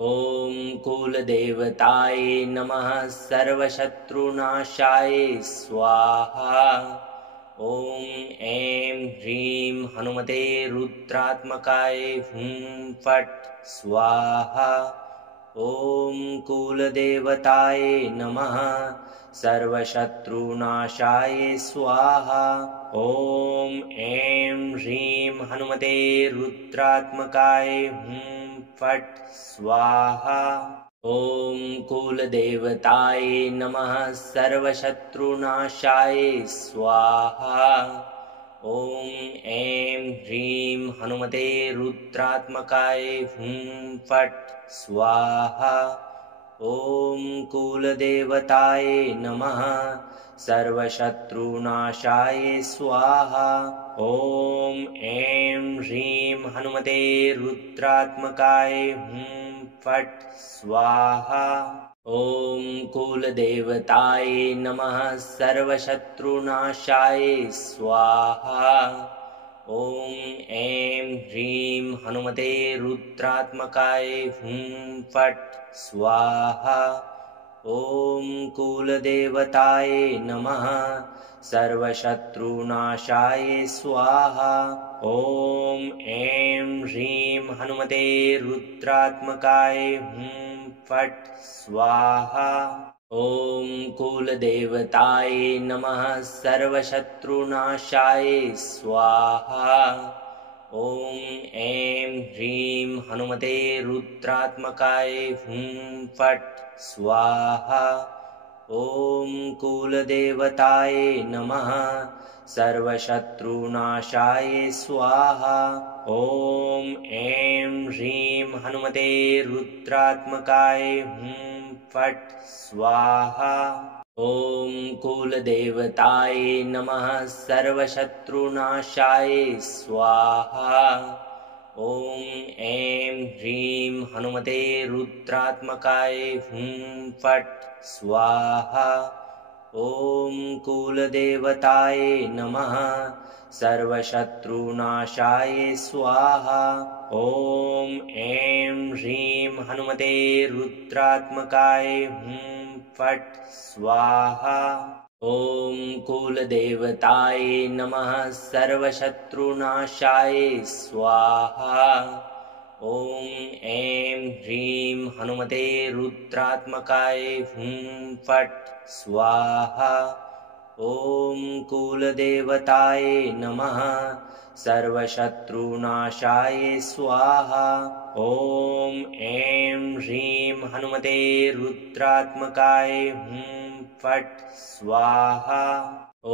ॐ कुलदेवताय नमः सर्वशत्रुनाशाय स्वाहा। ॐ ऐं ह्रीं हनुमते रुद्रात्मकाय हुं फट् स्वाहा। ॐ कुलदेवताय नमः सर्वशत्रुनाशाय स्वाहा। ॐ ऐं ह्रीं हनुमते रुद्रात्मकाय हुं फट् स्वाहा। ॐ कुलदेवताय नमः सर्वशत्रुनाशाय स्वाहा। ॐ ऐं ह्रीं हनुमते रुद्रात्मकाय हुं फट् स्वाहा। ॐ कुलदेवताय नमः सर्वशत्रुनाशाय स्वाहा। ॐ ऐं ह्रीं हनुमते रुद्रात्मकाय हुं फट् स्वाहा। ॐ कुलदेवताय नमः सर्वशत्रुनाशाय स्वाहा। ॐ ऐं ह्रीं हनुमते रुद्रात्मकाय हुं फट् स्वाहा। ॐ कुलदेवताय नमः सर्वशत्रुनाशाय स्वाहा। ॐ ऐं ह्रीं हनुमते रुद्रात्मकाय हुं फट् स्वाहा। ॐ कुलदेवताय नमः सर्वशत्रुनाशाय स्वाहा। ॐ ऐं ह्रीं हनुमते रुद्रात्मकाय हुं फट् स्वाहा। ॐ कुलदेवताय नमः सर्वशत्रुनाशाय स्वाहा। ॐ ऐं ह्रीं हनुमते रुद्रात्मकाय हुं फट् स्वाहा। ॐ कुलदेवताय नमः सर्वशत्रुनाशाय स्वाहा। ॐ ऐं ह्रीं हनुमते रुद्रात्मकाय हुं फट् स्वाहा। ॐ कुलदेवताय नमः सर्वशत्रुनाशाय स्वाहा। ॐ ऐं ह्रीं हनुमते रुद्रात्मकाय हुं फट् स्वाहा। ॐ कुलदेवताय नमः सर्वशत्रुनाशाय स्वाहा। ॐ ऐं ह्रीं हनुमते रुद्रात्मकाय हुं फट् स्वाहा। ॐ कुलदेवताय नमः सर्वशत्रुनाशाय स्वाहा। ॐ ऐं ह्रीं हनुमते रुद्रात्मकाय हुं फट् स्वाहा। ॐ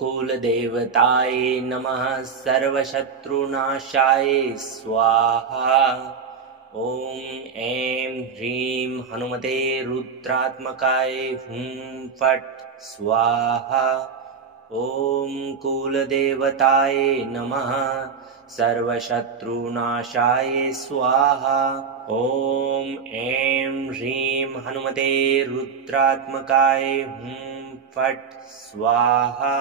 कुलदेवताय नमः सर्वशत्रुनाशाय स्वाहा। ॐ ऐं ह्रीं हनुमते रुद्रात्मकाय हुं फट् स्वाहा। ॐ कुलदेवताय नमः सर्वशत्रुनाशाय स्वाहा। ॐ ऐं ह्रीं हनुमते रुद्रात्मकाय हुं फट् स्वाहा।